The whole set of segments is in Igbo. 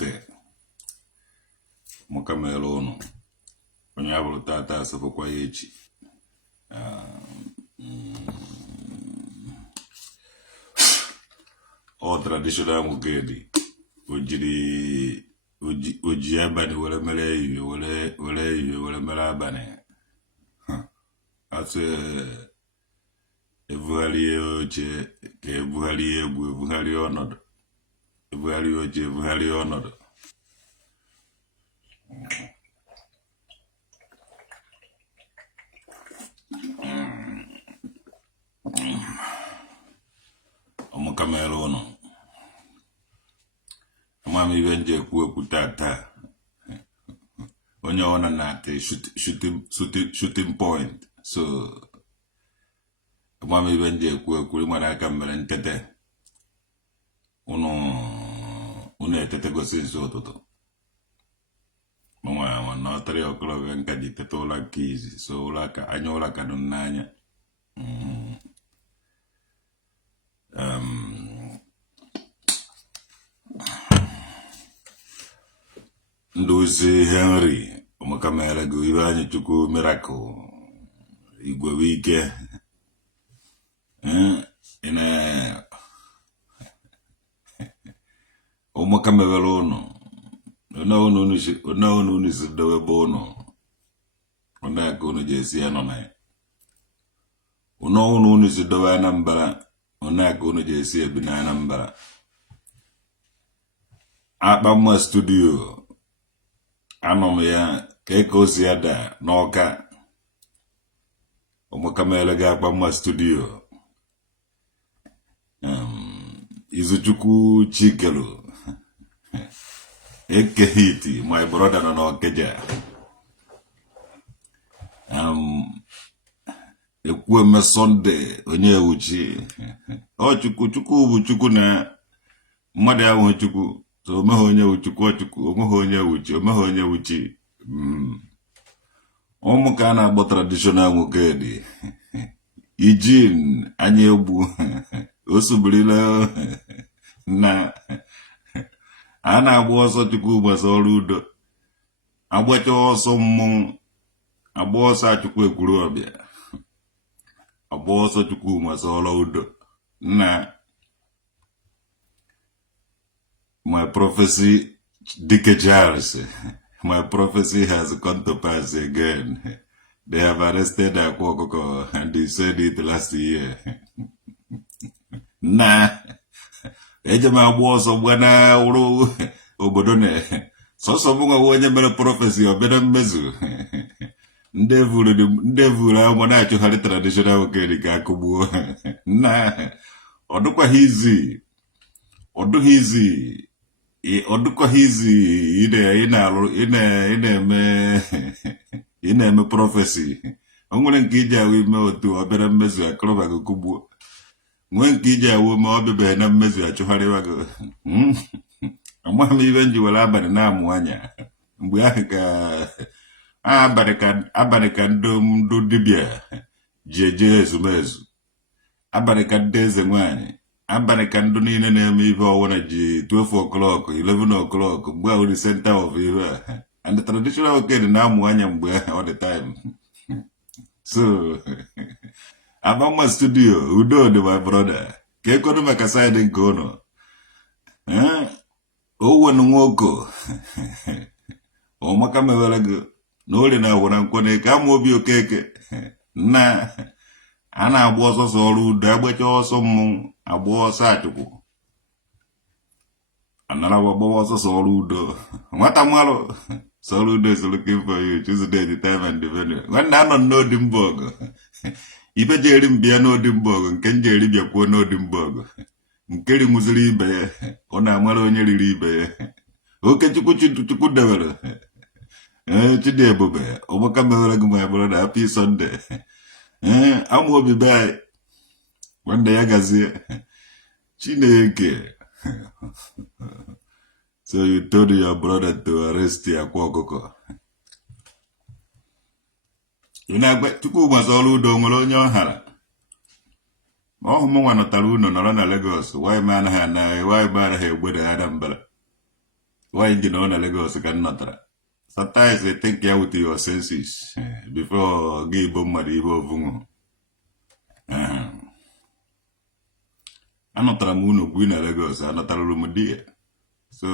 gente mukamelo ono onye abụrụ tata asafokwa ya echi ọ traditional mugedi oji abani were mere ihe were mere abani atụ evugharị oche ka evugharị egwu evugharị ọnọdụ evugharị oche evugharị ọnọdụ ọmụkamere ụnụ amam ibe nje ekwu tata onye ọna na-ate shooting point so amam ibe nje ekwu nwere aka mere ntete ụnụ etete gosi nso ụtụtụ nwa na 3 o'clock nka ji tete ụlọ aka izi so ụlọ aka anya ụlọ aka nọ n'anya ndozi Henry ọmụkamere gị ibe anyị chukwu miracle igwe wike ọmụkamere ụnụ ona unu si dowe bụ ụnụ ona aka unu ji esi ya nọ na ya unu si dowe Anambra ona aka unu ji esi ebi na Anambra akpamma studio anọ m ya ka o si ada n'Ọka ọmụkamere gị akpamma studio Izuchukwu Chikelu Ekehiti, my brother no Okeja. Ekweme Sunday, onye uchi. O chukwu bụ chukwu na mmadụ ahụ chukwu. So omehe onye uchukwu chukwu, omehe onye uchi. Ụmụ ka na-agba traditional nwoke dị. Ijin anya egbu. Osubrila na a na-agba ọsọ chukwu gbasa ọrụ udo agbacha ọsọ mmụọ agba ọsọ achukwu ekwuru ọbịa agba ọsọ chukwu gbasa ọrụ udo na my prophecy dike Charles my prophecy has come to pass again. They have arrested Akwa Okuko and they said it last year. Eje ma agba ọsọ gbana ụrụ obodo na sọsọ bụ nwa onye mere prophecy obere mmezu ndị vuru amụ na-achụgharị traditional nwoke ka akụgbuo na ọdụkwaghị izi ị na-eme prophecy o nwere nke iji ahụ ime otu obere mmezu akụrụbago kụgbuo nwee nke iji awụ ma ọ bịabeghị na mmezu achụgharịwago amaghị m ibe nji were abalị na-amụ anya mgbe ahụ ka abalị ka ndụ dibịa ji eje ezumezu abalị ka ndị eze nwanyị abalị ka ndụ niile na-eme ibe ọwụna ji 12 o'clock 11 o'clock mgbe ahụ the center of ihe and the traditional okedi na-amụ anya mgbe ahụ all the time so Abama studio, udo dị my brother. Ka ekono maka side nke ụnụ. Owen nwoko. Ọmaka mewere gị na ori na awara nkwone ka ama obi okeke. Na a na-agba ọsọ ọrụ udo agbacha ọsọ mmụọ agba ọsọ achukwu. Anara agba ọsọ ọrụ udo. Nwata mmalụ ọrụ udo is looking for you. Choose the day, the time and the venue. When I don't know Dimborg. Ibe jeri mbịa n'Odimborg nke njeri bịakwuo n'Odimborg nke rimụziri ibe ya ọ na-amara onye riri ibe ya oke chukwu dewere chidi ebube ọgbaka mewere gị ma bụrụ na happy Sunday amụ obi be wanda ya gazie Chineke. So you told your brother to arrest Akwa Okuko. Chukwu gbasa ọrụ udo nwere onye ọhara ọhụ m nwa nọtara unu nọrọ na Lagos why man ha na why man ha egbede Anambra Why you know Lagos can not? Sometimes I think you with your senses before give Bomari Vungo. Another moon of Gwina Lagos, another Rumudia. So,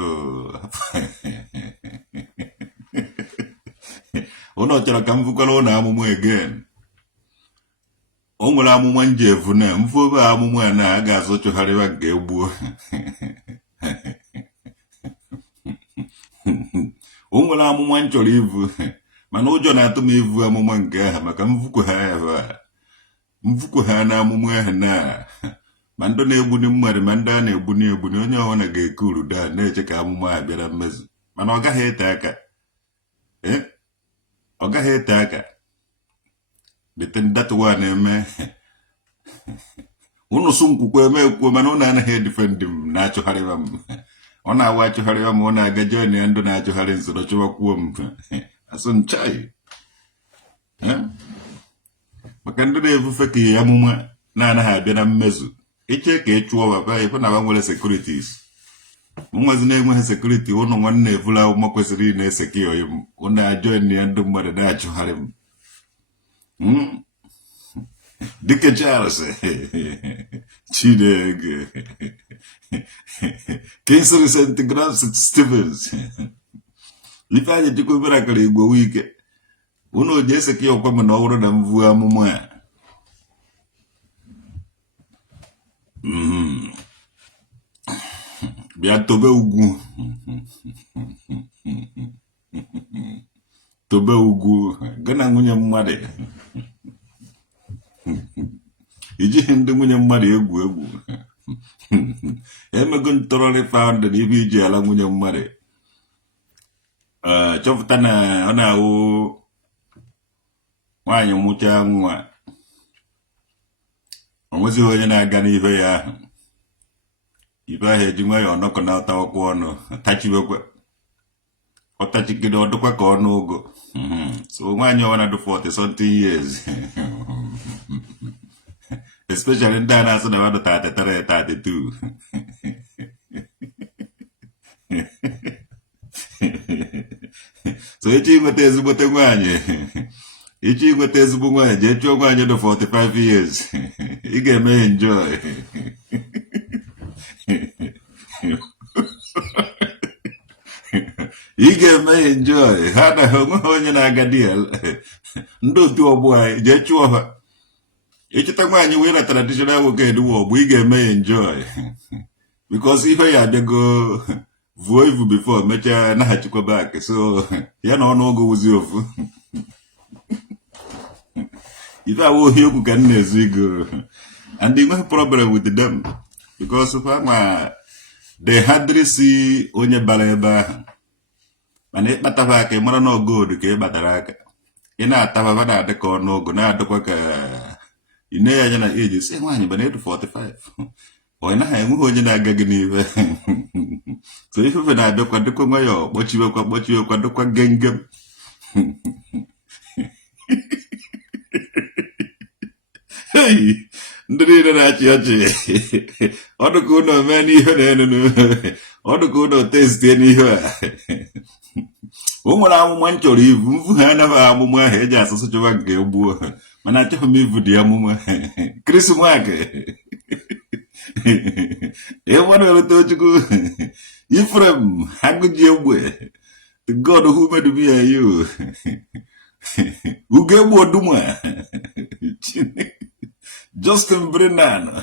Ono Charakambukalona Amumu again. Onwere amụma nje evu na mfobe amụma na a ga-azụchụ harịwa nke egbuo. Onwere amụma nchọrọ ivu mana ụjọ na-atụ m ivu amụma nke ahụ maka mvuko ha na amụma ahụ na ma ndị na-egbuni mmadụ ma ndị a na-egbuni egbuni onye ọbụla ga-eke uruda na-eche ka amụma ha bịara mmezu mana ọ gaghị ete aka ọ gaghị ete aka that one eme unu sunkwukwe eme kwuo mana unu anaghị edifendi m na-achụgharịwa m ọ na-awa achụgharịwa m ọ na-aga join ya ndụ na-achụgharị nsoro chụwakwuo m asụ nchai maka ndị na-ebufe ka ihe amụma na-anaghị abịa na mmezu iche ka ị chụọ baba ịfụ na nwere securities nwazi na-enweghị sekuriti ụnụ nwanne evula amụma kwesịrị ị na-eseke ya m ụnụ ajoin ya ndị mmadụ na-achụgharị m Dike Charles Chineke Kinsel St. Grant Stevens ife anyị jikwa obere akara Igbo wike unu ji eseke ya ọkwa m na ọ bụrụ na m vuo amụma a bịa tobe ugwu tobe ugwu gana nwunye mmadụ ijighị ndị nwunye mmadụ egwu egwu emego ntọrọrị found na ibe iji ala nwunye mmadụ chọpụta na ọ na-awụ nwaanyị mụchaa nwa o nwezighị onye na-aga n'ibe ya ahụ ibe ahụ eji nwa ya ọnọkọ na-ata ọkwa ọnụ tachiwekwa ọ tachigide ọdụkwa ka ọnụ ụgụ so nwaanyị ọwa na-adụ 40 something years especially ndị a na-asụ na mmadụ 33 32 so echi inweta ezigbote nwaanyị ichi inweta ezigbo nwaanyị jee chụọ nwaanyị dị 45 years ị ga-eme enjoy ị ga-eme enjoy ha na onweghị onye na-aga di ya ndị otu ọgbọ anyị jee chụọ ha ịchịta nwaanyị wee na traditional nwoke eduwe ọgbọ ị ga-eme enjoy because ife ya abịago vuo ivu before mechaa naghachikwa back so ya na ọnụọgụ wụzi ofu ife awụ ohi okwu ka m na-ezu igo and nweghị problem with them because ma they hardly see onye bara ebe ahụ mana ịkpataba aka ị mara na gold ka ị kpatara aka ị na-ataba na-adị ka ọnụọgụ na-adịkwa ka ị na-enye anya na eji si nwaanyị bana edu 45 onye naghị enweghị onye na-aga gị n'ibe so ifefe na-abịakwa dịkwa nwa ya kpọchiwekwa dịkwa gengem ndị niile na-achị ọchị ọdụka ụlọ mee n'ihe na-enunu ọdụka ụlọ testie n'ihe a o nwere amụma m chọrọ ivu mvu ha anaghị amụma ahụ eji asụsụ chọba nke gbuo mana achọghị m ivu dị amụma krismas ịgbara eleta ochukwu Ifrem agụji egbe God who made me and you ugegbe oduma Justin Brennan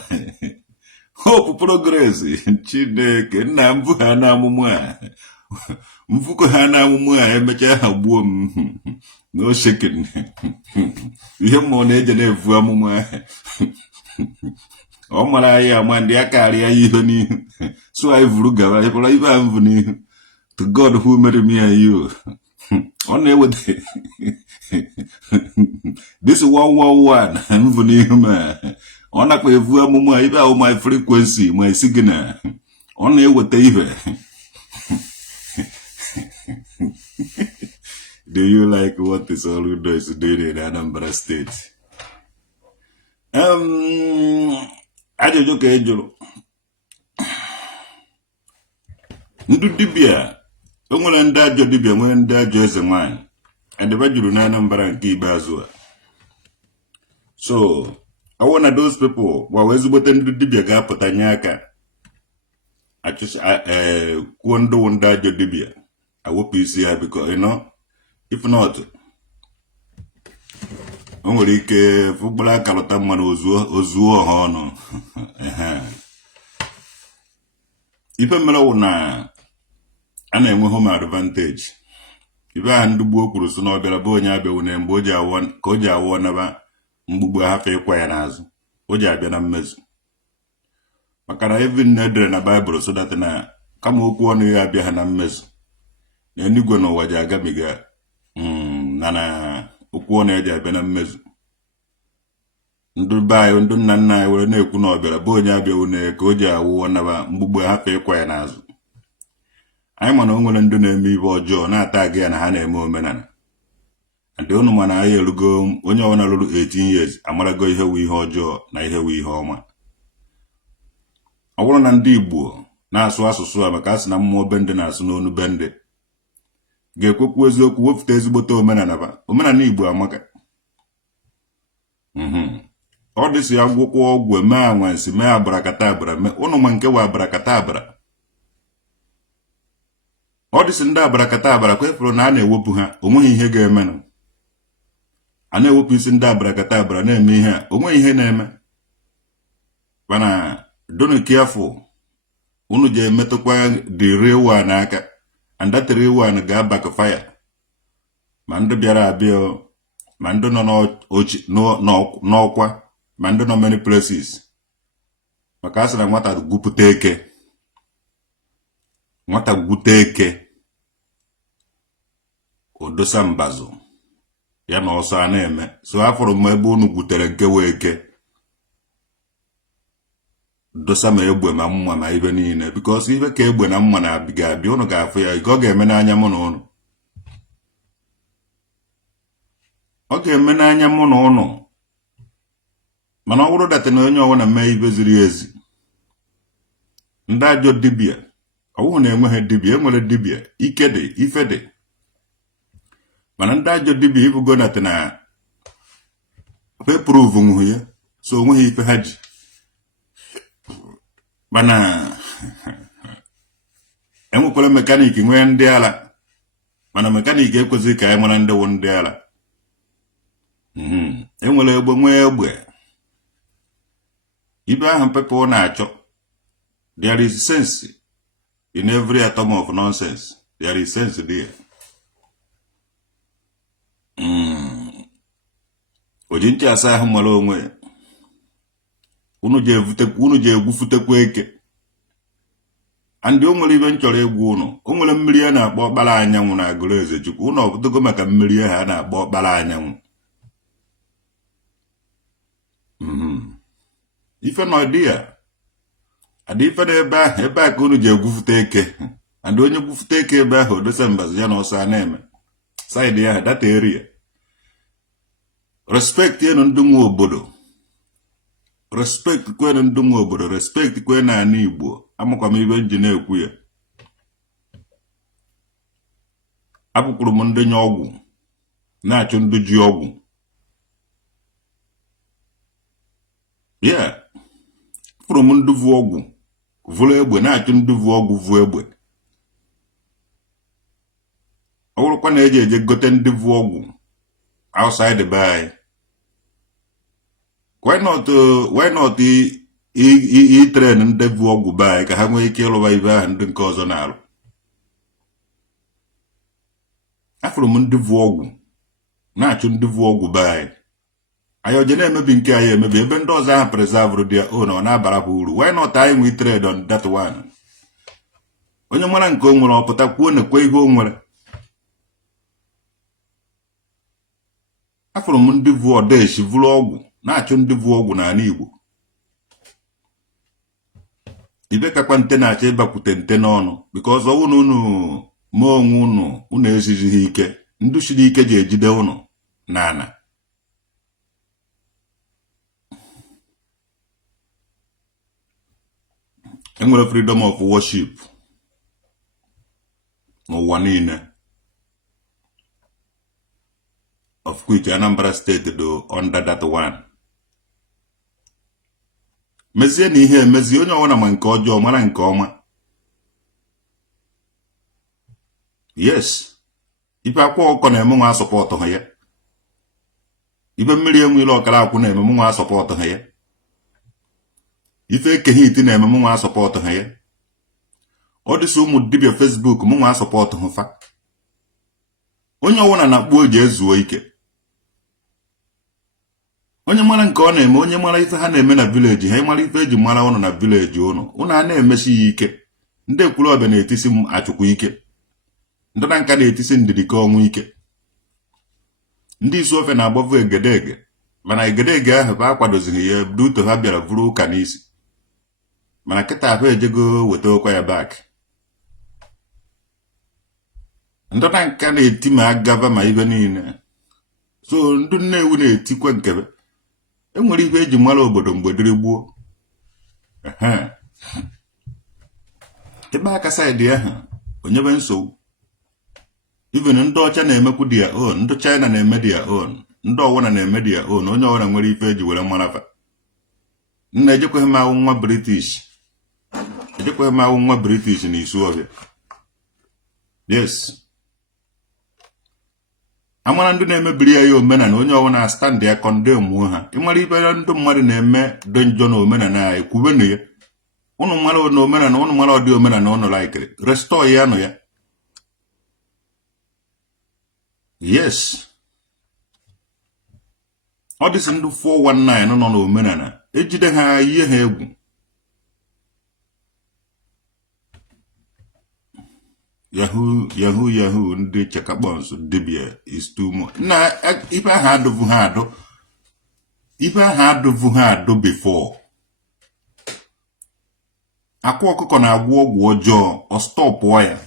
Hope Progress Chineke nna mvu ha na amụmụ a mvuko ha na amụmụ a emechaa ha gbuo m no shaking ihe mmụọ na-eje na-evu amụmụ a ọ mara anyị ama ndị aka arịa ihe n'ihu so anyị vuru gawa ịpụrụ ibe a mvu n'ihu to God who made me and you ọ na-eweta this 111 mvu n'ihu ma ọ nakwa evu amụmụ a ibe ahụ my frequency my signal ọ na-eweta ihe do you like what is all is doing in Anambra State? Ajụjụ ka ejụrụ ndị dibịa onwere ndị ajọ dibịa nwere ndị ajọ eze nwanyị edebe juru na Anambra nke ikpeazụ a. So I want those people gwa ezigbote ndị dibịa ga-apụta nye aka kwuo ndị ajọ dibịa awụpụ isi ya, because you know if not o nwere ike fụkpụrụ aka lọta mmanụ ozuo ọha ọnụ. Ife mere wụ na a na-enwe home advantage. Ife a ndị gboo kwuru so na ọbịara bụ onye abịawu na mgbe o ji awụ naba mgbugbu ahafọ ịkwa ya n'azụ, o ji abịa na mmezu. Maka na even edere na Baịbụl so that na kama okwu ọnụ ya abịa ha na mmezu, na eluigwe na ụwa ji agamiga na okwu ọnụ ya ji abịa na mmezu. Ndị be anyị, ndị nna nna anyị were na-ekwu na ọbịara bụ onye abịawu na ka o ji awụ naba mgbugbu ahafọ ịkwa ya n'azụ. Anyị mana o nwere ndị na-eme ibe ọjọọ na-ata aga ya na ha na-eme omenala. Ndị unu mana anyị erugo onye ọbụla lụrụ 18 years amarago ihe wu ihe ọjọọ na ihe wu ihe ọma. Ọ bụrụ na ndị Igbo na-asụ asụsụ a maka asị na mmụọ bende na-asụ n'onu bende ga-ekwekwu eziokwu, wepụta ezigbote omenala Igbo amaka. Ọ dịsị ya gwụkwọ ọgwụ mee anwansi mee abarakadabra ụnụ ma nke wa abarakadabra. Ọ dịsị ndị abarakadabra kwefuru na a na-ewepụ ha onweghị ihe ga-emenụ. A na-ewepụ isi ndị abarakadabra na-eme ihe a onweghị ihe na-eme. Mana don't careful, unu je emetụkwa the real one aka, and that real one ga backfire. Ma ndị bịara abịa, ma ndị nọ n'ọkwa, ma ndị nọ many places. Maka asị na nwata gwute eke odosa mbazụ ya na ọsọ a na-eme. So afọrọ m ebe unu gwutere nke wee eke dosa ma egbe ma mma ma ibe niile, because ibe ka egbe na mma na-abịa abịa unu ga-afụ ya, ọ ga-eme n'anya mụ na unu. Ọ ga-eme n'anya mụ na unu. Mana ọ bụrụ data na onye ọwụna mee ibe ziri ezi, ndị ajọ dibịa ọwụhụ na-enweghị dibịa, enwere dibịa, ike dị, ife dị. Mana ndị ajọ dibịa ibugo data na prove nwuhu ya, so onweghị ife ha ji. Mana enwekwara mekaniki nwee ndị ala, mana mekaniki ekwesịghị ka anyị mara ndị wụ ndị ala. Enwere egbe nwee egbe. Ibe ahụ people na-achọ. There is sense in every atom of nonsense. There is sense there. Oji nche asa ahụ mara onwe. Unu je egwufutekwa eke. Andị o nwere ibe nchọrọ egwu unu. O nwere mmiri a na-akpọ ọkpara anyanwụ na agụrụ eze Chukwu. Unu ọpụtago maka mmiri ahụ a na-akpọ ọkpara anyanwụ. Ife nọ dị ya. Adị ife na ebe a ka unu je egwufute eke. Andị onye gwufute eke ebe ahụ dosa mbazụ ya na ọsọ a na-eme. Side ya data area. Respect yenu ndị nwe obodo. Respect kwenu ndị nwe obodo. Respect kwenu ana Igbo. Amakwa m ibe nji na-ekwu ya. Abụkwuru m ndị nye ọgwụ na-achụ ndị ji ọgwụ. Yeah. Abụkwuru m ndị vu ọgwụ vụrụ egbe na-achụ ndị vu ọgwụ vu egbe. Ọ bụrụkwa na eje gote ndị vu ọgwụ outside the bay. Why not train ndị vu ọgwụ bay ka ha nwee ike ịlụwa ibe ahụ ndị nke ọzọ na-alụ. Afụrụ m ndị vu ọgwụ na-achụ ndị vu ọgwụ bay. Anyị oje na-emebi nke anyị emebi ebe ndị ọzọ ahụ preserve dia ọ na-abara ha uru. Why not anyị nwee trade on that one? Onye mara nke o nwere ọpụta kwuo na kwe ihe o nwere. Afụrụ m ndị vu ọdeshi vụrụ ọgwụ na-achụ ndị vu ọgwụ n'ala Igbo. Ibe kakwa nte na-achọ ịbakwute nte n'ọnụ, because ọwụ na unu mee onwe unu ezizighị ike. Ndị siri ike ji ejide unu n'ala. Enwere freedom of worship. n'ụwa niile, of which Anambra State do under that one. Mezie na ihe emezi onye ọwụna ma nke ọjọọ mara nke ọma. Yes. Ife Akwa Okuko na-eme nwa support ha ya. Ife mmiri enwe ile ọkara akwụ na-eme nwa support ha ya. Ife ekeghị iti na-eme nwa support ha ya. Ọ dịsị ụmụ dibịa Facebook nwa support ha fa. Onye ọwụna na-akpụ oji ezuo ike. Onye mara nke ọ na-eme, onye mara ife ha na-eme na village ha, mara ife eji mara ụnụ na village ụnụ a na-emesi ya ike. Ndị Ekwulọbịa na-etisi m achụkwa ike. Ndị na nka na-etisi ndidi ka ọnwụ ike. Ndị isi ofe na-agbavu egedege, mana egedege ahụ ba akwadozighị ya duto ha bịara vuru ụka n'isi. Mana kịta ahụ ejego weta okwa ya back. Ndị na nka na-eti ma agava ma ibe niile. So ndị Nnewi na-etikwa nkebe. Enwere ife eji mara obodo mgbe dịrị gbuo. Ebe aka side ahụ onye be nsogbu. Even ndị ọcha na-emekwu their own, ndị China na-eme their own, ndị ọwụna na-eme their own, onye ọwụna nwere ife eji were marafa. Nna ejekweghị m awụ nwa British. Ejekweghị m awụ nwa British na Isuọbịa. Yes. Amara ndị na-emebiri ya omenala onye ọwụna stand ya condemn ha. Ịmara ife ndị mmadụ na-eme dị njọ na omenala ya ekwubenu ya. Ụnụ mara na omenala, ụnụ mara ọdị omenala ụnụ laikiri. Restore ya nọ ya. Yes. Ọ dịsị ndị 419 nọ n'omenala ejide ha ihe ha egwu. Yahoo ndị chekakpons dibia is too much. Na ife ahụ adụvu ha adụ. Ife ahụ adụvu ha adụ before. Akwa Okuko na-agwọ ọgwụ ọjọọ ọ stọpụ ya.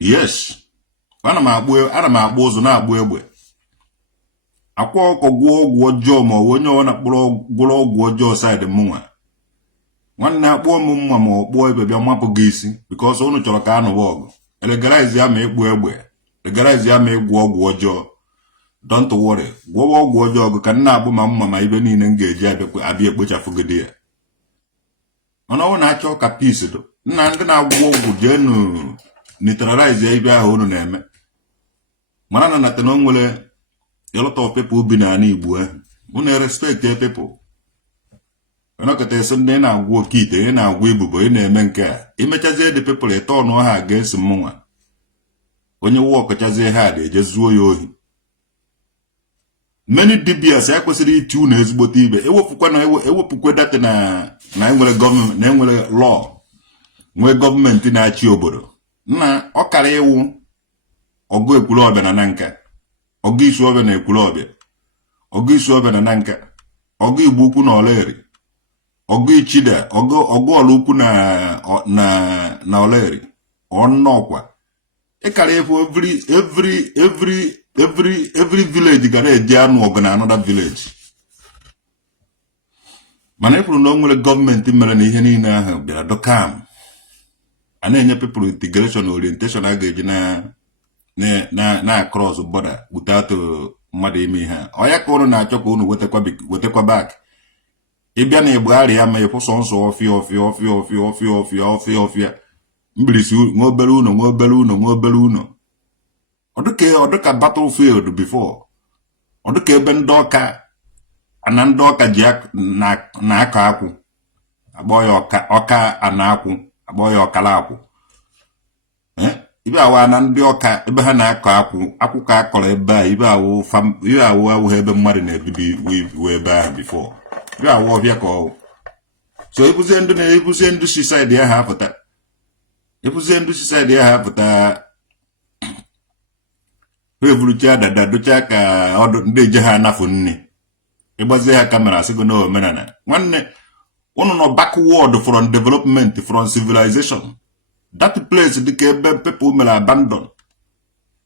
Yes. Ana m akpụ ụzọ na-agbụ egbe. Akwa Okuko gwụọ ọgwụ ọjọọ ma onye ọ na-akpụrụ ọgwụ ọjọọ side mụnwa. Nwanne akpụọ m mma ma ọ kpụọ ebe bịa mapụ gị isi because unu chọrọ ka anụwa ọgụ. Elegarize ya ma ịkpụ egbe. Elegarize ya ma ịgwọ ọgwụ ọjọọ. Don't worry. Gwọwa ọgwụ ọjọọ gị ka nna agbụ ma mma ma ibe niile m ga-eji abịa ekpochafụgide ya. Mana ọ na-achọ ka peace do. Nna ndị na-agwọ ọgwụ jenu neutralize ya ibe ahụ unu na-eme. Mana na natana nwere a lot of people bi na ana Igbo ahụ. Unu respect the people. Ọnọkọta esi ndị na-agwọ okite, na-agwọ ebubo, na-eme nke a. Imechazie the people eto ọnụ ha against mụnwa. Onye wọkọchazie ha dị eje zuo ya ohi. Many DBS ya kwesịrị iti unu ezigbote ibe. Ewepụkwa data na enwere gọọmenti, na enwere law. Nwee gọọmenti na-achị obodo. Na ọ kara iwu ọgụ Ekwulọbịa na nka. Ọgụ Isuọbịa na Ekwulọbịa. Ọgụ Isuọbịa na nka. Ọgụ Igbo ukwu na Oleri. Ọgụ Ichida, ọgụ Ọlụukwu na Oleri. Ọnọkwa. Ịkara iwu every village gara eji anụ ọgụ na another village. Mana ịkwuru na o nwere gọọmenti mere na ihe niile ahụ bịara dokam. A na-enye people integration orientation a ga-eji na cross border without mmadụ ime ihe. Ọ ya ka unu na-achọ ka unu wetakwa back. Ịbịa na Igbogharị ya ma ịfụ sọnsọ ọfịa. Mbilisi nwa obere ụnọ. Ọ dịka battlefield before. Ọ dịka ebe ndị ọka ji na-akọ akwụ. Akpọ ya ọka ana akwụ. Akpọ ya ọkala akwụ. Ibe awa na ndị ọka ebe ha na-akọ akwụ ka akọrọ ebe a. Ibe awụ ebe mmadụ na-ebibi ebe ahụ before. Ibe awụ ọbịa ka ọwụ. So ebuzie ndị suicide ya ha apụta. Evurucha dada docha ka ọdụ ndị eje ha anafụ nne. Ịgbazie ha kamera asịgo na omenala. Nwanne unu no backward from development, from civilization. That place dịka ebe people mere abandon.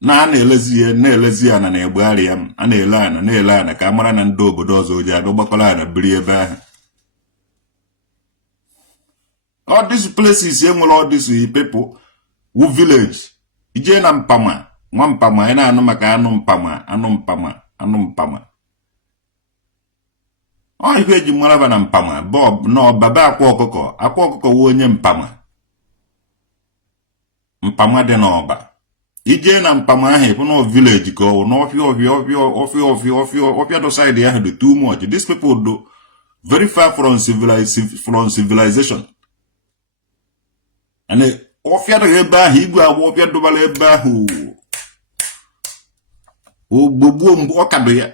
Na-elezi ya na Igbogharị ya. A na-ele ana ka amara na ndị obodo ọzọ oji abịa gbakọrọ ana biri ebe ahụ. All these places here, all these people who village. Ije na mpama, nwa mpama, ena anu maka anu mpama. Oh, ihe eji mara na mpama, Bob, no, baba Akwa Okuko wu onye mpama. Mpama dị n'ọba. Ije na mpama ahụ ịpụ no village ka ọ n'ọfịa do side ya do too much. These people do very far from civilization. And ọfịa dị ebe ahụ igwe agba ọfịa dụbara ebe ahụ ogbogbo mgbe ọ kado ya.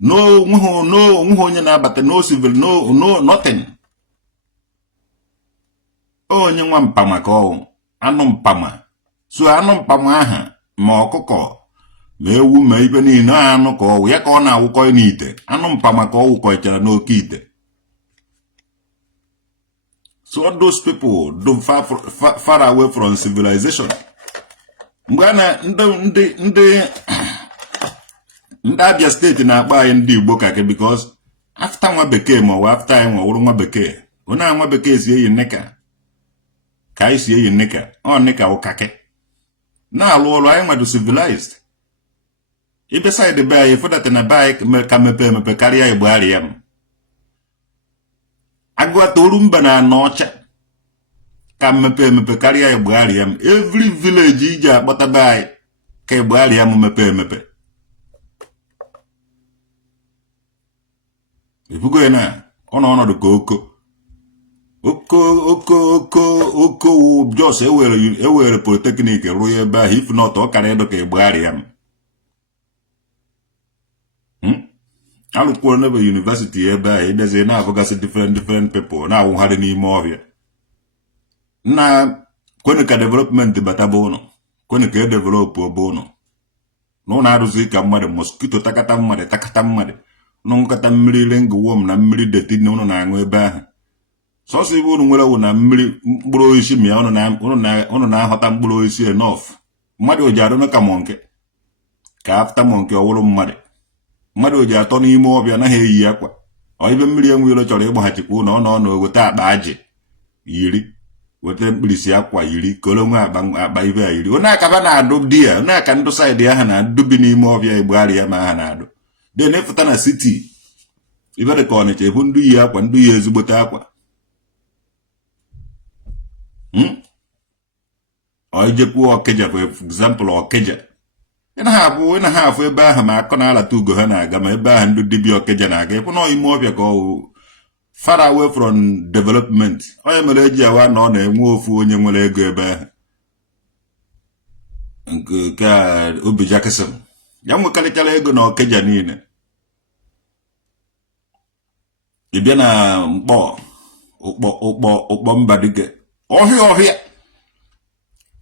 No onye na-abata no civil no nothing. Onye nwa mpama ka ọ anụ mpama. So anụ mpama aha ma ọkụkọ ma ewu ma ibe niile anụ ka ọ ya ka ọ na-awụkọ n'ite. Anụ mpama ka ọ wụkọchara n'oke ite. So all those people do far away from civilization. Mgbe na ndị Abia State na-akpa anyị ndị Igbo kake because after nwa bekee ma ọ after anyị nwa wụrụ nwa bekee. Onye nwa bekee si eyi nika. Ka anyị si eyi nika. Ọ nika ụkake. Na-alụ ọrụ anyị nwado civilized. Ibe side be anyị fọdate na be anyị ka mepe karịa Igbo arịa m. Agwa toru mba na n'ọcha ka mepe karịa Igbo arịa m. Every village iji akpọta be anyị ka Igbo arịa m mepe. Ifugo ya na ọnọdụ ka oko just ewere polytechnic ruo ebe ahụ if not ọ kara edo ka Igbo arịa m. Alụkwuru n'ebe university ebe ahụ ịbịazie na-abụgasị different people na-awụgharị n'ime ọhịa. Na kwenu ka development bata bụ ụnụ, kwenu ka develop bụ ụnụ. N'ụlọ arụzi ka mmadụ mosquito takata mmadụ. N'nkata mmiri ringworm na mmiri deti na ụnụ na-aṅụ ebe ahụ. Sọsọ ibe ụnụ nwere wụ na mmiri mkpụrụ osisi mịa ụnụ na-aghọta mkpụrụ osisi enough. Mmadụ oji adọnụ ka monke. Ka after monke ọwụrụ mmadụ. Mmadụ oji atọ n'ime ọbịa anaghị eyi akwa. Ọ ibe mmiri enwere chọrọ ịgbaghachikwa ụnọ ọ weta akpa ajị yiri. Weta mkpirisi akwa yiri kolo nwe akpa ibe a yiri. Onye akaba na-adụ di ya, onye aka ndụ saịdị aha na-adụbi n'ime ọbịa Igbo arịa ma ha na-adụ. Then efụta na city ibere ka Ọnịcha ebu ndụ yi akwa ndụ yi ezigbote akwa. Ọ ijekwu Ọkịja for example Ọkịja. Ị na ha afụ ebe ahụ ma akọ na-alata ugo ha na-aga ma ebe ahụ ndụ dibịa Ọkịja na-aga ịfụ na ime ọbịa ka ọ far away from development. Onye mere eji awa na ọ na-enwe ofu onye nwere ego ebe ahụ. Nke ka Obi Jackson. Ya nwekarịchara ego na Ọkịja niile. Ị bịa na mkpọ ụkpọ mba dike ọhịa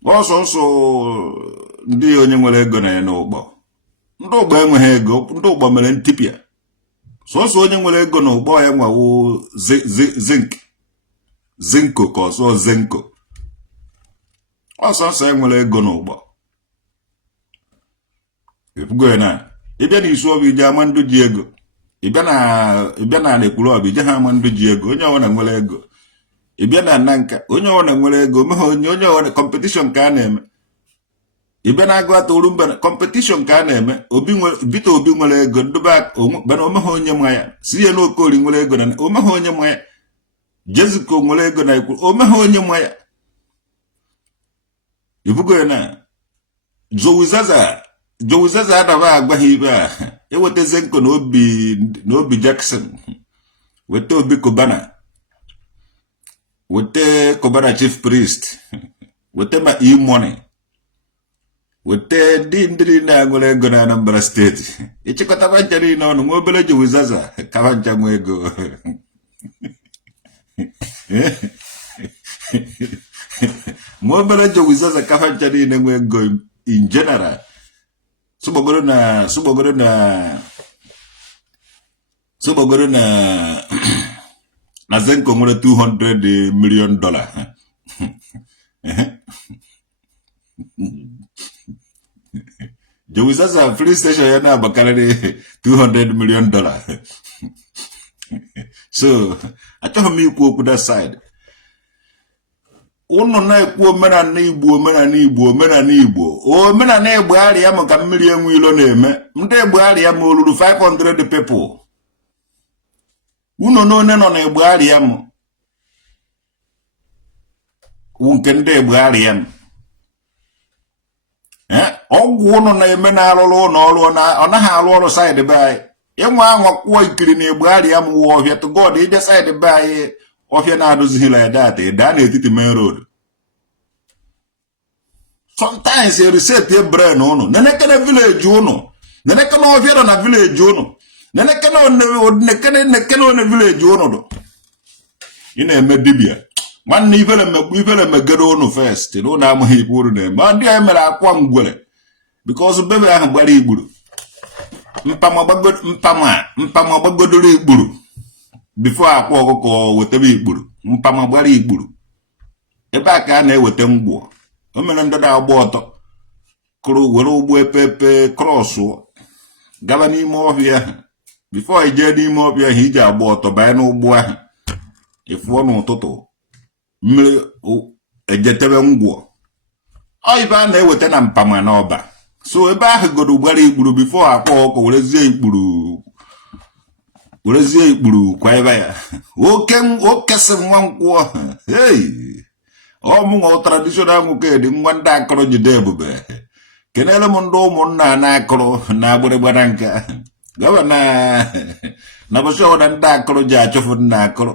ọsọsọ ndị onye nwere ego na ya n'ụkpọ. Ndị ụgbọ enweghị ego, ndị ụgbọ mere ntipịa. Sọsọ onye nwere ego na ụgbọ ya nwawo zinko ka ọsọ zenko. Ọsọsọ enwere ego na ụgbọ. Ifugo na ịbịa na Isu Ọbụ ije ama ndụ ji ego. Ịbịa na Ekwuru Ọbụ ije ha ama ndụ ji ego. Onye ọwụna nwere ego. Ịbịa na Nanka onye ọwụna nwere ego. Onye ọwụna competition ka a na-eme. Ịbịa na Agụ Atọ Orumba competition ka a na-eme. Bita Obi nwere ego ndụba bana omeghe onye nwa ya. Siye na Okori nwere ego na omeghe onye nwa ya. Jeziko nwere ego na Ekwuru omeghe onye nwa ya. Ifugo na Jowizaza adaba agbaghị ibe a. Eweta Zenko na Obi Jackson. Weta Obi Kobana. Weta Kobana Chief Priest. Weta ma E-Money. Weta ndị na-agwere ego na Anambra State. Ịchịkọta bancha niile ọnụ nwa obere Jowizaza ka bancha nwe ego. Nwa obere Jowizaza ka bancha niile nwe ego in general. Subogoro na Zenko nwere $200 million. Jowizaza free station ya na abakarịrị $200 million. So, achọghị m ikwu okwu that side. unu na-ekwu omenala Igbo omenala Egbugharị ya m ka mmiri enwe ilo na-eme ndị Egbugharị ya m olulu 500 people unu n'one nọ na Egbugharị ya m nke ndị Egbugharị ya m ọgwụ unu na-eme na-arụrụ ụlọ ọrụ ọ naghị arụ ọrụ saịdị be anyị ịnwe anwa kwụọ ikiri na Egbugharị ya m wụ ọhịa to God ije saịdị be anyị ọfịa na-adụzighịla ya data ịda n'etiti main road sometimes you reset your brain unu nenekene village unu nenekene ọfịa nọ na village unu nenekene one village unu do ị na-eme dibia nwanne ifere megere unu first unu amụghị ikwu unu na-eme ndị anyị mere akwa ngwere because bebe ahụ gbara igburu mpama gbagodoro ikpuru before Akwa Okuko wetebe ikpuru mpama gbara ikpuru ebe a ka a na-eweta mgbo o mere ndị na-agba ọtọ kụrụ were ụgbọ epepe krọsụ gaba n'ime ọhịa ahụ before ije n'ime ọhịa ahụ iji agba ọtọ banye n'ụgbọ ahụ ịfụọ n'ụtụtụ mmiri ejetebe ngwọ ibe a na-eweta na mpama n'ọba so ebe ahụ godo gbara ikpuru before Akwa Okuko werezie ikpuru kwa ebe ya oke sị nwa nkwụ ọmụnwa traditional nwoke dị nwa ndị akọrọ jide ebube kenele m ndị ụmụnna na-akọrọ na agbịrịgbara nka gaba na bụsị ọwụna ndị akọrọ ji achụfụ nna akọrọ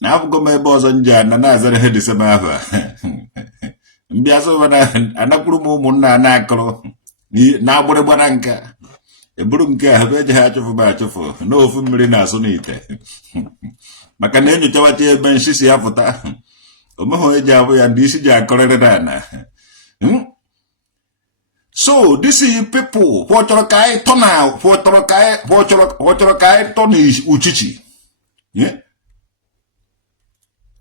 na afụgo m ebe ọzọ nji ana na-azara ihe disema ahụ mbịa sọbana anakwuru m ụmụnna na-akọrọ na agbịrịgbara nka eburu nke ahụ eji ha achụfụ m achụfụ n'ofu mmiri na-asụ n'ite maka na enyochawacha ebe nshi si ya pụta omeghị eji abụ ya ndị isi ji akọrịrị na so this is people who chọrọ ka anyị tọ na chọrọ ka anyị tọ na uchichi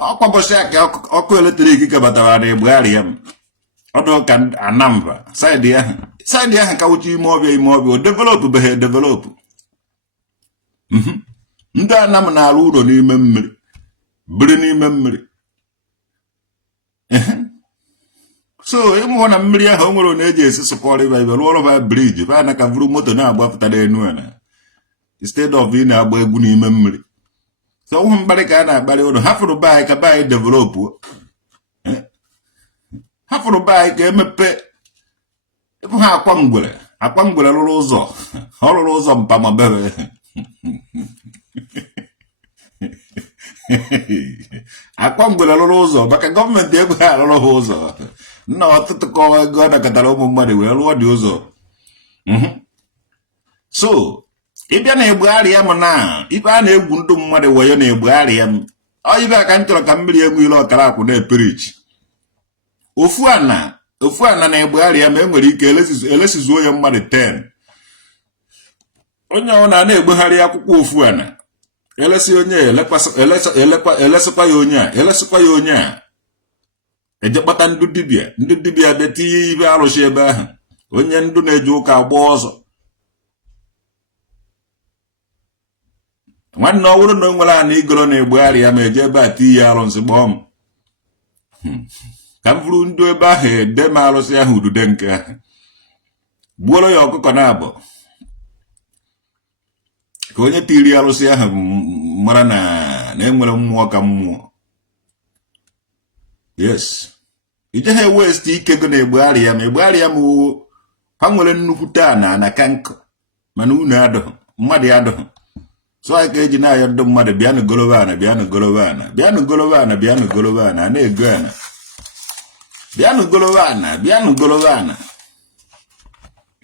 ọkwa bọsị aka ọkụ eletrik kebatara na Egbugharị ya m ọdụ ka Anambra saịdị ahụ ka wuche ime ọbịa o developụbeghị edevelopụ ndị Anam na-arụ ụlọ n'ime mmiri biri n'ime mmiri so ịmụhụ na mmiri ahụ o nwere onye eji esi sụkọrọ ibe rụọ ọrụ briji ba na ka vụrụ moto na-agbapụta n'enu na instead of ị na-agba egwu n'ime mmiri so ụmụ mkparị ka a na-akparị ụlọ hafụrụ be anyị ka be anyị developụ hafụrụ be anyị ka emepe ịbụ ha akwa ngwere rụrụ ụzọ ọ rụrụ ụzọ mpama bebe akwa ngwere rụrụ ụzọ maka gọọmenti ego ha arụrụ ha ụzọ nna ọtụtụ kọwa ego ọ nakọtara ụmụ mmadụ wee rụọ dị ụzọ so ịbịa na Egbugharị ya m na ibe a na-egwu ndụ mmadụ wayo na Egbugharị ya m ibe a ka m chọrọ ka mmiri enwe ile ọkara akwụ na-eperichi ofu ana na Egbugharị ya ma enwere ike elesizuo ya mmadụ 10 onye ọ na-egbegharị akwụkwọ ofu ana elesi onye elesikwa ya onye a eje kpata ndị dibịa bịa tinye ibe arụsị ebe ahụ onye ndụ na-eje ụka agba ọzọ nwanne ọ bụrụ na o nwere ana igoro na Egbugharị ya ma eje ebe a tinye arụsị gbọọ m ka m bụrụ ndị ebe ahụ ede m arụsị ahụ udude nke ahụ gbuoro ya ọkụkọ na abọ ka onye tiri arụsị ahụ mara na enwere mmụọ ka mmụọ yes ije ha west ike go na Egbugharị ya ma Egbugharị ya ma ha nwere nnukwute ana ka nkụ mana unu adọghị mmadụ adọghị so anyị ka eji na-ayọ ndị mmadụ bịanụ goloba ana na-ego ana bịanụ goloba ana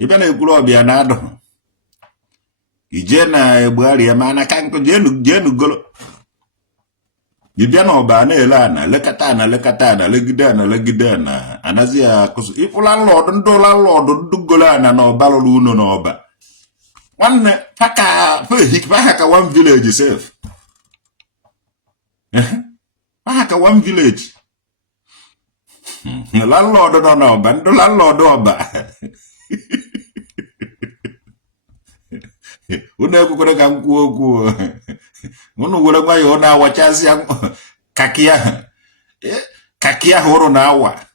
ịbịa na ekwuru ọbịa na adọghị ije na Egbugharị ya ma ana ka nkụ jenu golo ịbịa na ọba na-ele ana lekata ana legide ana anazi ya akụsụ ịpụla landlọdụ ndị golo ana na ọba lụrụ ụlọ n'ọba nwanne ha ka one village safe ha ka one village landlọdụ nọ n'ọba ndị landlọdụ ọba unu ekwukwere ka m kwuo okwu unu were nwayọọ na-awachasị kaki Akia horo na awa.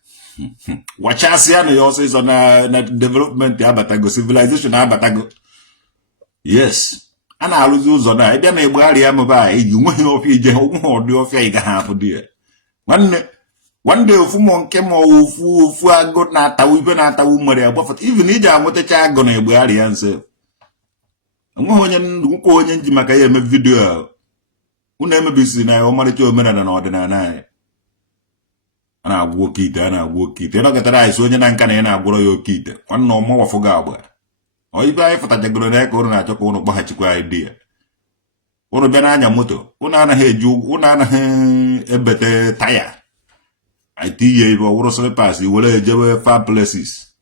Wachasi ano yoso iso na development ya abatago, civilization ya abatago. Yes. Ana aluzi uzo na, ibya na ibuari ya mba, nwehi ofia ije, odi ofia iga hafu diye. One day ofu monke mo ofu ago na atawu ibe na atawu mwere ya bofat. Even ija amotecha ago na ibuari ya nse. Nweho onye nji maka ya eme video ya. Una eme bisi na ya omaricha omena na ordinana ya. Ana agwo okite. Eno ketara iso onye na nka na ya na agworo ya okite. Nwanne ọma wafuga agba. O ibe anyị fụtachagoro na ka unu na-achọ ka unu kpaghachikwa idea. Unu bịa n'anya moto, unu anaghị ebete taya. Itinye ibe ọwụrụ slippers iwere ejewe far places.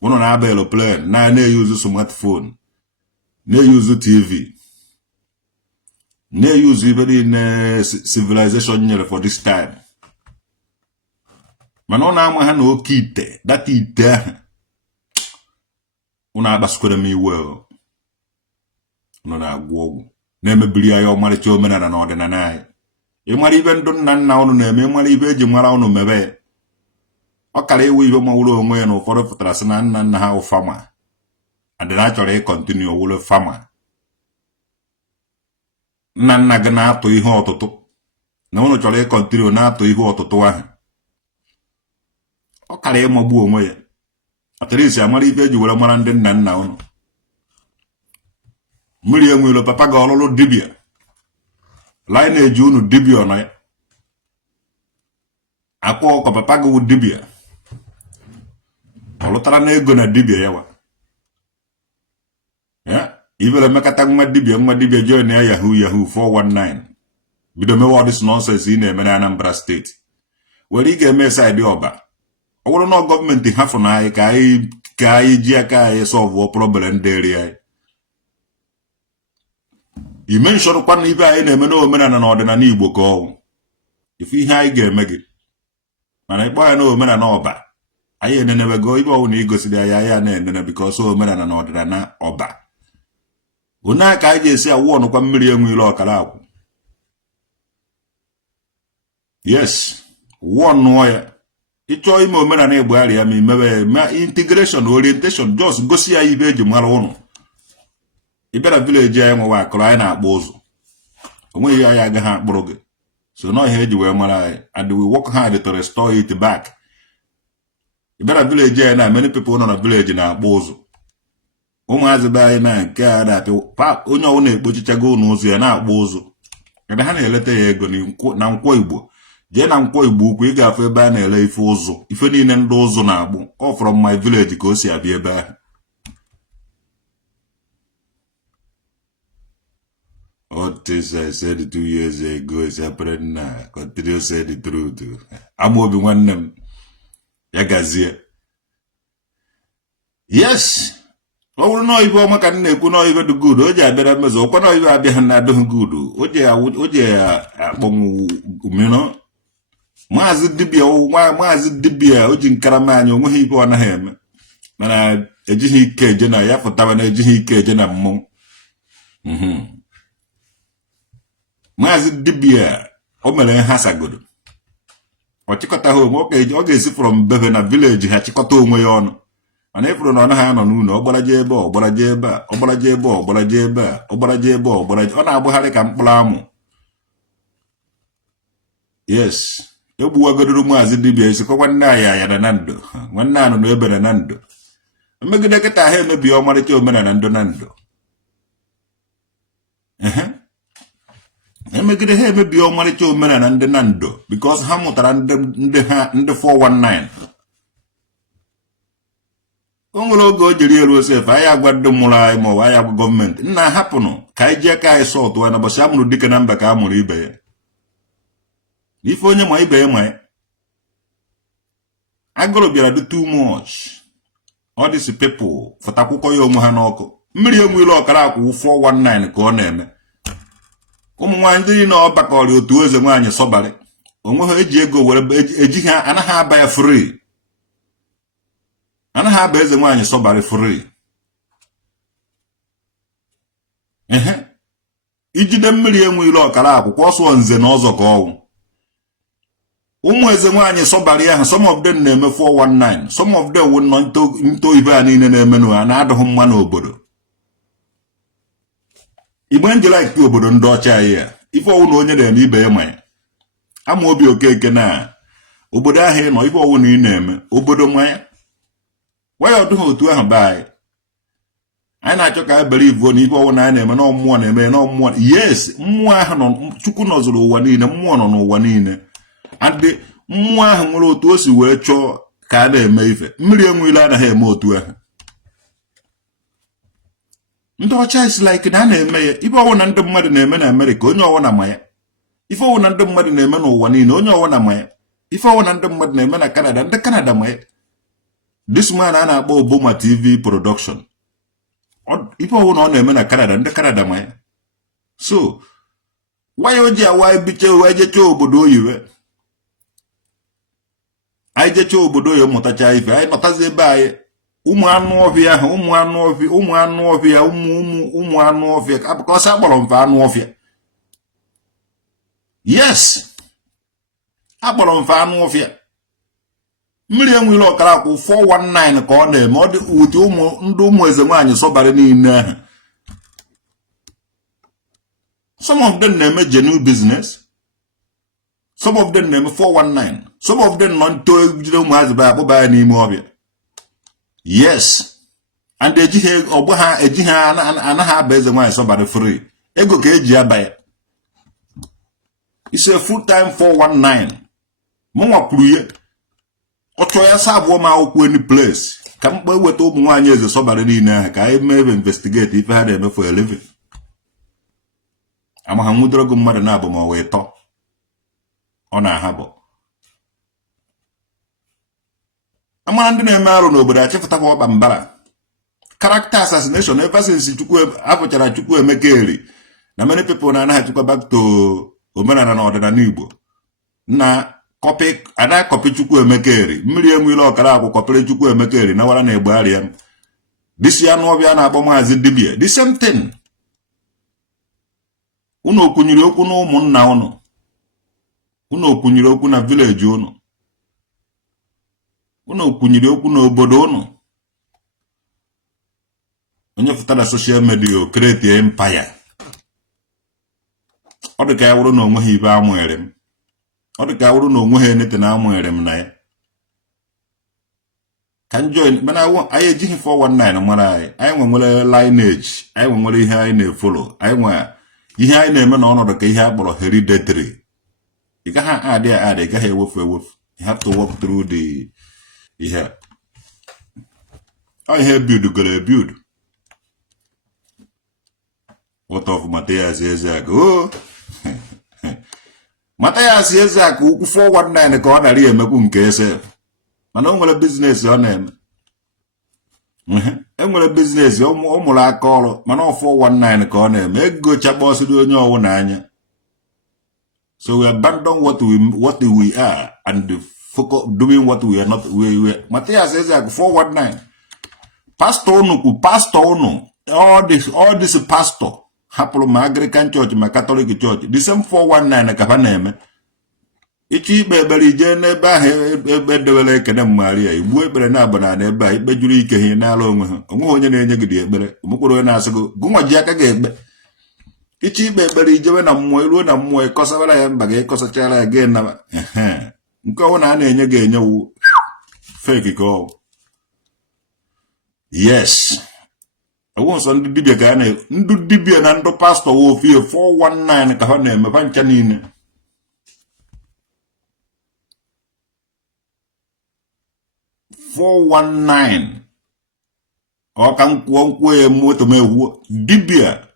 Unu na-aba aeroplane, na-use smartphone, na-use TV, na-use ibe niile civilization nyere for this time. Mana unu ama ha na oke ite, data ite ahụ. Unu akpasukwere m iwe unu na-agwọ ọgwụ na-emebiri ya ọmarịcha omenala na ọdịnala anyị. Ịmara ibe ndụ nna nna unu na-eme, ịmara ibe eji mara unu mebe. Ọ kara iwe ibe mawụrụ onwe ya na ụfọdụ pụtara sị na nna nna ha fama adịna chọrọ ịkọntinu owụrụ fama. Nna nna gị na-atụ ihe ọtụtụ na unu chọrọ ịkọntinu na-atụ ihe ọtụtụ ahụ. Ọ kara ịmagbu onwe ya. Atrisi amara ibe eji were mara ndị nna nna unu. Mmiri enwelo papa ga ọlụlụ dibia. Lai na-eji unu dibia na ya. Akwa ọkọ papa ga wu dibia. Ọlụtara na ego na dibia yawa. Ya, ibele mekata nwa dibia join ya Yahoo 419. Bido mewa all this nonsense ị na-eme na Anambra State. Were ị ga-eme side ọba. Ọ bụrụ na gọọmenti hafụ na anyị ka anyị ji aka anyị solve problem ndị eri anyị. Ime nshọrọkwa na ibe anyị na-eme n'omenala na ọdịnala Igbo ka ọnwụ. Ife ihe anyị ga-eme gị. Mana ịkpọ ya na omenala ọba. Anyị enenebego ibe ọwụ na igosiri anyị na-enene because omenala na ọdịnala ọba. Onye aka anyị ga-esi awụ ọnụkwa mmiri enwe ile ọkara akwụ. Yes, wụọ ya. Ịchọ ime omenala Igboghari ya ma imebe ma integration orientation just gosi ya ibe eji mara ụnụ. Ịbịara village anyị nwewa akụrụ anyị na-akpụ ụzụ. Onweghị anyị agaghị akpụrụ gị. So no ihe eji wee mara anyị and we work hard to restore it back. Ịbịara village anyị na many people nọ na village na-akpụ ụzụ. Ụmụazị be anyị na nke a na-apịa onye ọwụ na-ekpochichago ụnụ ụzụ ya na-akpụ ụzụ. Ebe ha na-eleta ya ego na nkwọ Igbo. Jee na nkwọ Igbo ukwu ị ga-afụ ebe a na-ele ife ụzụ. Ife niile ndị ụzụ na-agbụ. All from my village ka o si abịa ebe ahụ. What is I said 2 years ago is happening now. Continue to say the truth. Amobi nwanne m. Ya gazie. Yes. Ọ bụrụ na ibe ọma ka m na-ekwu na ibe dị good. O ji abịara mmezu. Ọkwa na ibe abịa na adịghị good. O ji akpọnwụ mmiri. Maazị dibia o ji nkarama anya onweghị ibe ọ naghị eme. Mana ejighị ike eje na ya fụtaba na ejighị ike eje na mmụọ. Maazị dibia o mere ha sagodo. Ọ chịkọtaghị onwe ọ ga-esi from bebe na village ha chịkọta onwe ya ọnụ. Mana ịfụrụ na ọ naghị anọ n'ụlọ ọgbaraje ebe ọgbaraje ebe a ọgbaraje ebe ọgbaraje ebe a ọgbaraje ebe ọgbaraje ọ na-agbagharị ka mkpụrụ amụ. Yes. Egbuwagodoro maazị dibia isikọkwa nne anyị ayara na ndụ. Nwanne anụ na ebere na ndụ. Mmegide kịta ha emebi ọmarịcha omenala ndụ na ndụ. Emegide ha emebi ọmarịcha omenala ndị na ndụ because ha mụtara ndị 419. O nwere oge o jiri elu osef anyị agwa ndị mụrụ anyị ma ọ anyị agwa gọọmenti nna hapụnụ ka anyị ji aka anyị sọtụ anyị na bọchị amụrụ dike na mba ka a mụrụ ibe ya. Ife onye ma ibe ya ma ya. Agụrụ bịara dị too much. All these people fọtakwụkwọ ya onwe ha n'ọkụ. Mmiri enwe ile ọkara akwụ 419 ka ọ na-eme. Ụmụ nwaanyị ndị niile ọ bakọrọ otu eze nwaanyị sọbarị. Onwe ha eji ego were eji ha anaghị aba ya free. Anaghị aba eze nwaanyị sọbarị free. Ijide mmiri enwe ile ọkara akwụkwọ ọsọ nze na ọzọ ka ọwụ. ụmụ eze nwaanyị sọbara ya ha, some of them na-eme 419, some of them wụ nọ nto ibe a niile na-emenụ ha na-adụghị mma n'obodo. Igbe njelike obodo ndị ọcha ya ife ọwụ na onye na-eme ibe ya manya ama obi okeke na obodo ahụ ị nọ ife ọwụ na ị na-eme obodo manya waya ọdụghị otu ahụ be anyị na-achọ ka anyị bere ivuo na ife ọwụ na anyị na-eme na mmụọ na-eme na mmụọ. Yes, mmụọ ahụ nọ, Chukwu nọzụrụ ụwa niile, mmụọ nọ n'ụwa niile, adị mmụọ ahụ nwere otu o si wee chọọ ka a na-eme ife. Mmiri enweile anaghị eme otu ahụ. Ndị ọcha isi like na a na-eme ya ife ọwụ na ndị mmadụ na-eme na Amerịka onye ọwụ na ma ya, ife ọwụ na ndị mmadụ na-eme n'ụwa niile onye ọwụ na ma ya, ife ọwụ na ndị mmadụ na-eme na Canada ndị Canada ma ya. This man a na-akpọ Obama TV production, ife ọwụ na ọ na-eme na Canada ndị Canada ma ya. So why oji awa biche wee jecha obodo oyiwe, anyị jecha obodo oyiwe mụtacha ife anyị nọtazi ebe anyị ụmụ anụ ọfịa ahụ ụmụ anụ ọfịa ka ọsọ akpọrọ mfe anụ ọfịa. Yes, akpọrọ mfe anụ ọfịa. Mmiri enwere ọkara akwụ 419 ka ọ na-eme ọ dị ụdị ndị ụmụ eze nwaanyị sọbara niile ahụ. Some of them na-eme genuine business, some of them na-eme 419, some of them nọ nto ejide ụmụazị ba akpụba ya n'ime ọbịa. Yes, and ejighị ọgbọ ha ejighị anaghị aba eze nwaanyị sọbara free, ego ka eji aba ya. It's a full time 419. Mụnwa kwuru ya ọ chọọ ya saa abụọ ma akwụkwọ any place ka mkpa eweta ụmụ nwaanyị eze sọbara niile ahụ ka anyị mee investigate ife ha na-eme for a living. Ama ha nwụdoro gị mmadụ na-abụ ma ọ wee tọ ọ na-ahabụ. Amara ndị na-eme arụ n'obodo achịfụtakwa ọkpa mbara. Character assassination ever since Chukwu apụchara Chukwu Emeka Eri na many people na-anaghị achịkwa back to omenala na ọdịnala Igbo na ada kọpị Chukwu Emeka Eri. Mmiri enwile ọkara akwụ kọpịrị Chukwu Emeka Eri na wara na egbe arịa disi anụ ọbịa na-akpọ maazị dibia the same thing. Unu okwunyere okwu na ụmụnna unu okwunyere okwu na village unu okwunyere okwu na obodo unu. Onye fụtara social media create empire. Ọ dị ka ya wụrụ na onwe ha ibe amụere m, ọ dị ka ya wụrụ na onwe ha enete na amụere m na ya ka join mana anyị ejighị 419 mara anyị nwere lineage, anyị nwere ihe anyị na-efolo, anyị nwe ihe anyị na-eme na ọnọdụ ka ihe a kpọrọ hereditary. Ị gaghị adị adị, ị gaghị ewefu. You have to walk through the ihe ọ ihe build gore build. What of Matthias Ezak? Matthias Ezak ukwu 419 ka ọ narị emekwu nke ese mana o nwere business ọ na-eme. Enwere business ọ mụrụ aka ọrụ mana 419 ka ọ na-eme ego chakpọsịrị onye ọwụ n'anya. So we abandon what we are and focus doing what we are not. Matthias Ezak 419 pastor unu all this pastor hapụrụ ma Anglican church ma Catholic church the same 419 ka ha na-eme. Ichi ikpe ekpere ije n'ebe ahụ ebe dewere ekene Maria igbu ekpere na-abana na ebe a ikpe juru ike ha n'ala onwe ha onwe onye na-enye gị dị ekpere omekwuru onye na-asị gị gụnwa ji aka gị ekpe. Ichi ikpe ekpere ijewe na mmụọ iruo na mmụọ ịkọsabara ya mba gị ịkọsachara ya gị na nke ọwụ na a na-enye gị enyewu fake ka ọ. Yes, ọwụ nsọ ndị dibịa ka ndị dibịa na ndị pastọ wofie 419 ka ha na-eme fa ncha niile. Ọ ka nkwuo ya moto ma ewu dibịa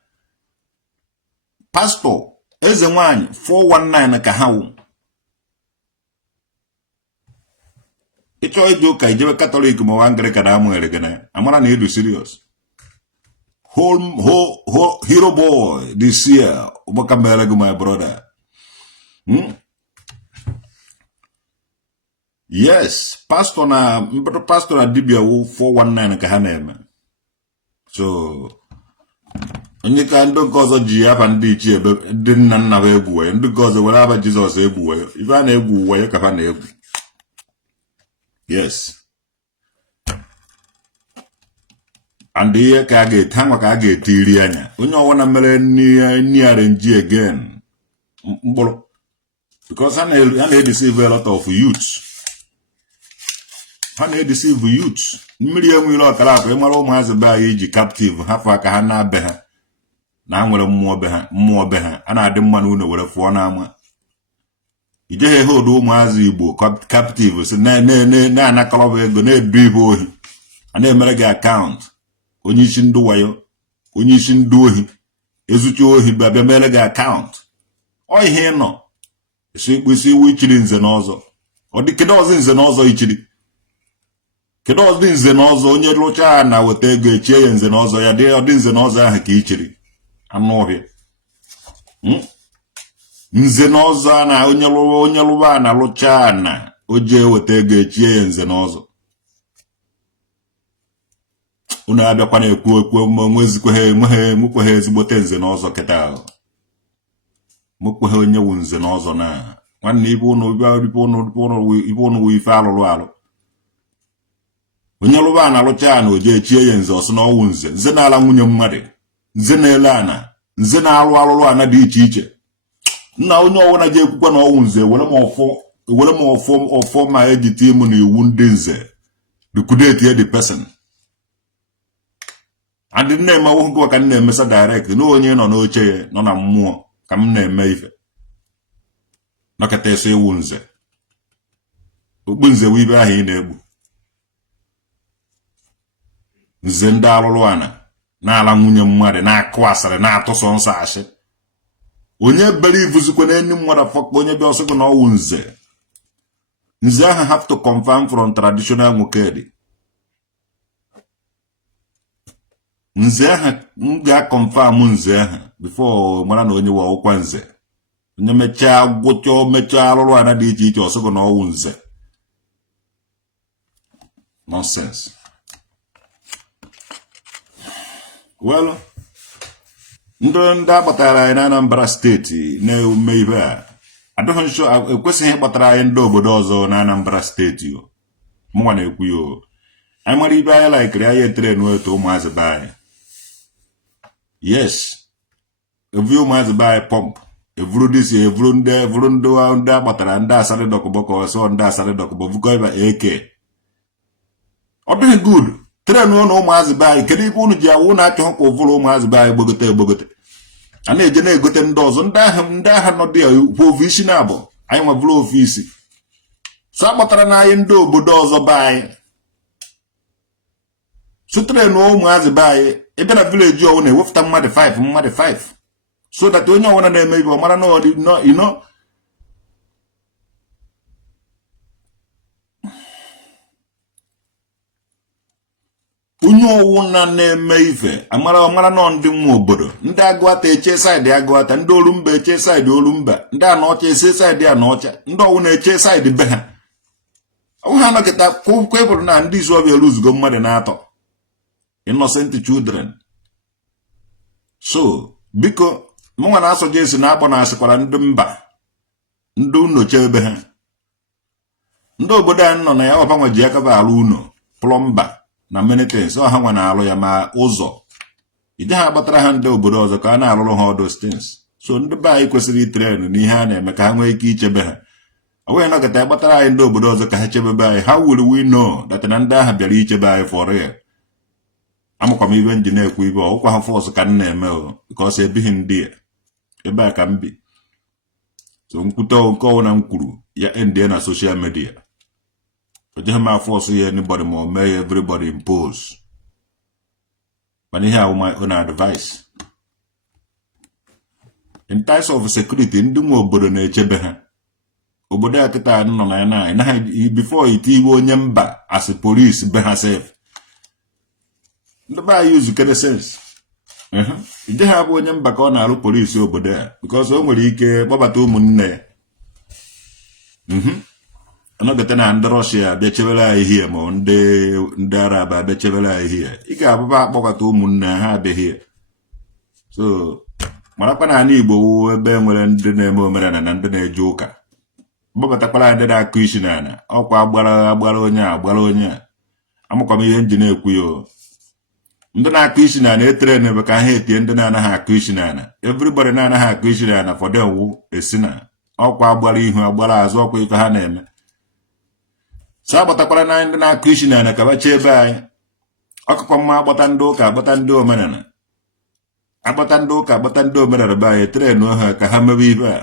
pastọ eze nwaanyị 419 ka ha wụ. Ịchọ ije ụka ijewe Katọlik ma Anglican na amụere gị na amara na edu serious. Hero boy this year ụgbaka mere gị my brother. Yes, pastor na dibia wụ 419 ka ha na-eme. So onye ka ndị nke ọzọ ji afa ndị ichie ebe ndị nna nna ha egwu wee ndị nke ọzọ were afa Jizọs egwu wee ife a na-egwu wee ka ha na-egwu. Yes. And ihe ka a ga-ete nwa ka a ga-etiri anya onye ọwụna mere nni arenji again mkpụrụ because ha na-edeceive a lot of youth. Ha na-edeceive youth. Mmiri enwere ọkara akụ ịmara ụmụazị be anyị iji captive hafụ aka ha na-abe ha na nwere mmụọ be ha a na-adị mma na unu were fụọ n'ama. Ijeghị hold ụmụazị Igbo captive si na-anakọrọ ego na-edu ihe ohi a na-emere gị akaụntụ onye isi ndị wayo onye isi ndị ohi ezuchi ohi bịa mere gị akaụntụ ọ ihe nọ esi ikpụsi iwu ichiri nze na ọzọ ọ dị kedu ọzọ nze na ọzọ ichiri kedu ọzọ nze na ọzọ onye lụcha na weta ego echie ya nze na ọzọ ya dị nze na ọzọ ahụ ka ichiri anụ ọhịa nze na ọzọ na onye lụba na lụcha na o jee weta ego echie ya nze na ọzọ unu abịakwa na-ekwu nwekweghị ezigbote nze na ọzọ kịta ahụ mekweghị onye wu nze na ọzọ na nwanne ibe unu wu ife alụrụ alụ onye lụba na alụcha na oje echie ya nze ọsọ na ọwụ nze na-ala nwunye mmadụ nze na-ele ana nze na-alụ alụrụ ana dị iche iche nna onye ọwụna ji ekwukwa na ọwụ nze were m ọfọ ma ejite ịmụ na iwu ndị nze liquidate the person and na-eme ọgwụgwọ ka na-emesa direct na onye nọ n'oche ya nọ na mmụọ ka m na-eme ife nọkịta eso iwu nze okpu nze wu ibe ahụ ị na-egbu nze ndị alụrụ ana na-ala nwunye mmadụ na-akụ asịrị na-atụ sọ nsọ asị onye bere ivuzikwa n'enyi mmadụ fọkpa onye bịa ọsọgụ na ọwụ nze ahụ have to confirm from traditional nwokedi nze ahụ m ga-akọnfam nze ahụ before mara na onye wa ọkwa nze onye mechaa mechaa alụrụ ana dị iche iche ọsọgụ na ọwụ nze nonsense. Well, ndị akpatara anyị na Anambra steeti na-eme ihe a adịghị nso ekwesịghị ịkpatara anyị ndị obodo ọzọ na Anambra steeti mụnwa na-ekwu ya anyị mara ibe anyị laikiri anyị etere n'otu ụmụazị be anyị. Yes, evu ụmụazị be anyị pọmp evuru disi evuru ndị akpatara ndị asarị dọkụbọkọ ọsọ ndị asarị dọkụbọ vukọ ịba eke ọ dịghị good tren na ụmụazị be anyị kedu ibe unu ji awụ na-achọghị ka ụvụrụ ụmụazị be anyị gbogote a na-eje na-egote ndị ọzọ ndị agha nọ dị kwa ofu isi na abụ anyị nwebụrụ ofu isi so akpọtara na anyị ndị obodo ọzọ be anyị so tren na ụmụazị be anyị ebe na vileji ọwụ na-ewepụta mmadụ 5 so that onye ọwụna na-eme ibe ọ mara na ọ dị onye ọwụna na-eme ife amara nọ ndị nwa obodo ndị agụata eche saịdị agụata ndị olumba eche saịdị olumba ndị anọcha eche saịdị anọcha ndị ọwụna eche saịdị be ha ọwụ ha nọkịta kwebụrụ na ndị Izuọbịa eluzugo mmadụ na-atọ innocent children. So biko mụnwa na-asọ Jesu na-akpọ na asịkwara ndị mba ndị nnocha ebe ha ndị obodo anyị nọ na ya ọbanwa ji akaba alụ ụnọ plọmba na menitens ọha nwa na-alụ ya ma ụzọ ije ha agbatara ha ndị obodo ọzọ ka a na-alụrụ ha ọdụ stins. So ndị be anyị kwesịrị itren n'ihe a na-eme ka ha nwee ike ichebe ha ọ wee nọkịta agbatara anyị ndị obodo ọzọ ka ha chebebe anyị. How will we know that na ndị ahụ bịara ichebe anyị for real? Amụkwa m ibe nji na-ekwu ibe ọkwa ha fọsụ ka m na-eme because ebighị ndị ya ebe a ka m bi. So nkwute nke ọwụna m kwuru ya endie na social media ojeghị m afọsụ ya anybody ma o mee ya everybody impose mana ihe ahụ my own advice. In terms of security ndị nwe obodo na-echebe ha obodo ya kịta nọ na ya na before ite iwe onye mba as police be ha sef ndị be anyị uzukere sense ije ha bụ onye mba ka ọ na-arụ polisi obodo ya because o nwere ike kpọbata ụmụnne ya anọgete na ndị Russia bịa chebere anyị ihe ma ndị Arab abịa chebere anyị ihe ị ga-abụba akpọkọta ụmụnne ha abịaghị So marakwa na ana Igbo ebe nwere ndị na-eme omenala na ndị na-eje ụka gbabatakwara ndị na-akụ isi n'ala ọkwa agbara onye a amụkwa m ihe nji na-ekwu ya ndị na-akụ isi n'ala etere n'ebe ka ha etie ndị na-anaghị akụ isi n'ala everybody na-anaghị akụ isi n'ala for them wu esi na ọkwa agbara ihu agbara azụ ọkwa ife ha na-eme so agbatakwara na ndị na-akụ isi n'ala ka bacha ebe anyị ọkụkọ mma agbata ndị ụka agbata ndị omenala be anyị etere ha ka ha mebe ibe a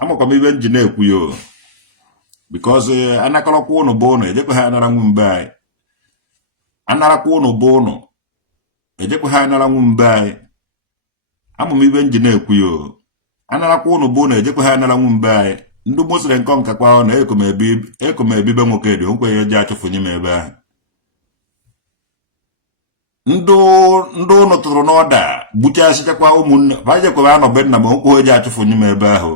amụkwa m ibe nji na-ekwu ya because anakọrọkwa ụnụ bụ ụnụ ejekwa ha anara nwu mbe anyị anarakwa ụnụ bụ ụnụ ejekwa ha anara nwu mbe anyị amụ m ibe nji na-ekwu ya anarakwa ụnụ bụ ụnụ ejekwa ha anara nwu mbe anyị ndị mosiri nkọ nkakwa ahụ na ekomebibe nwoke dị nkwenye ji achụfụnye m ebe ahụ ndị ụnụ tụrụ n'ọda gbuchasịchakwa ụmụnne vajekwara anọbe nna m nkwu ji achụfụnye m ebe ahụ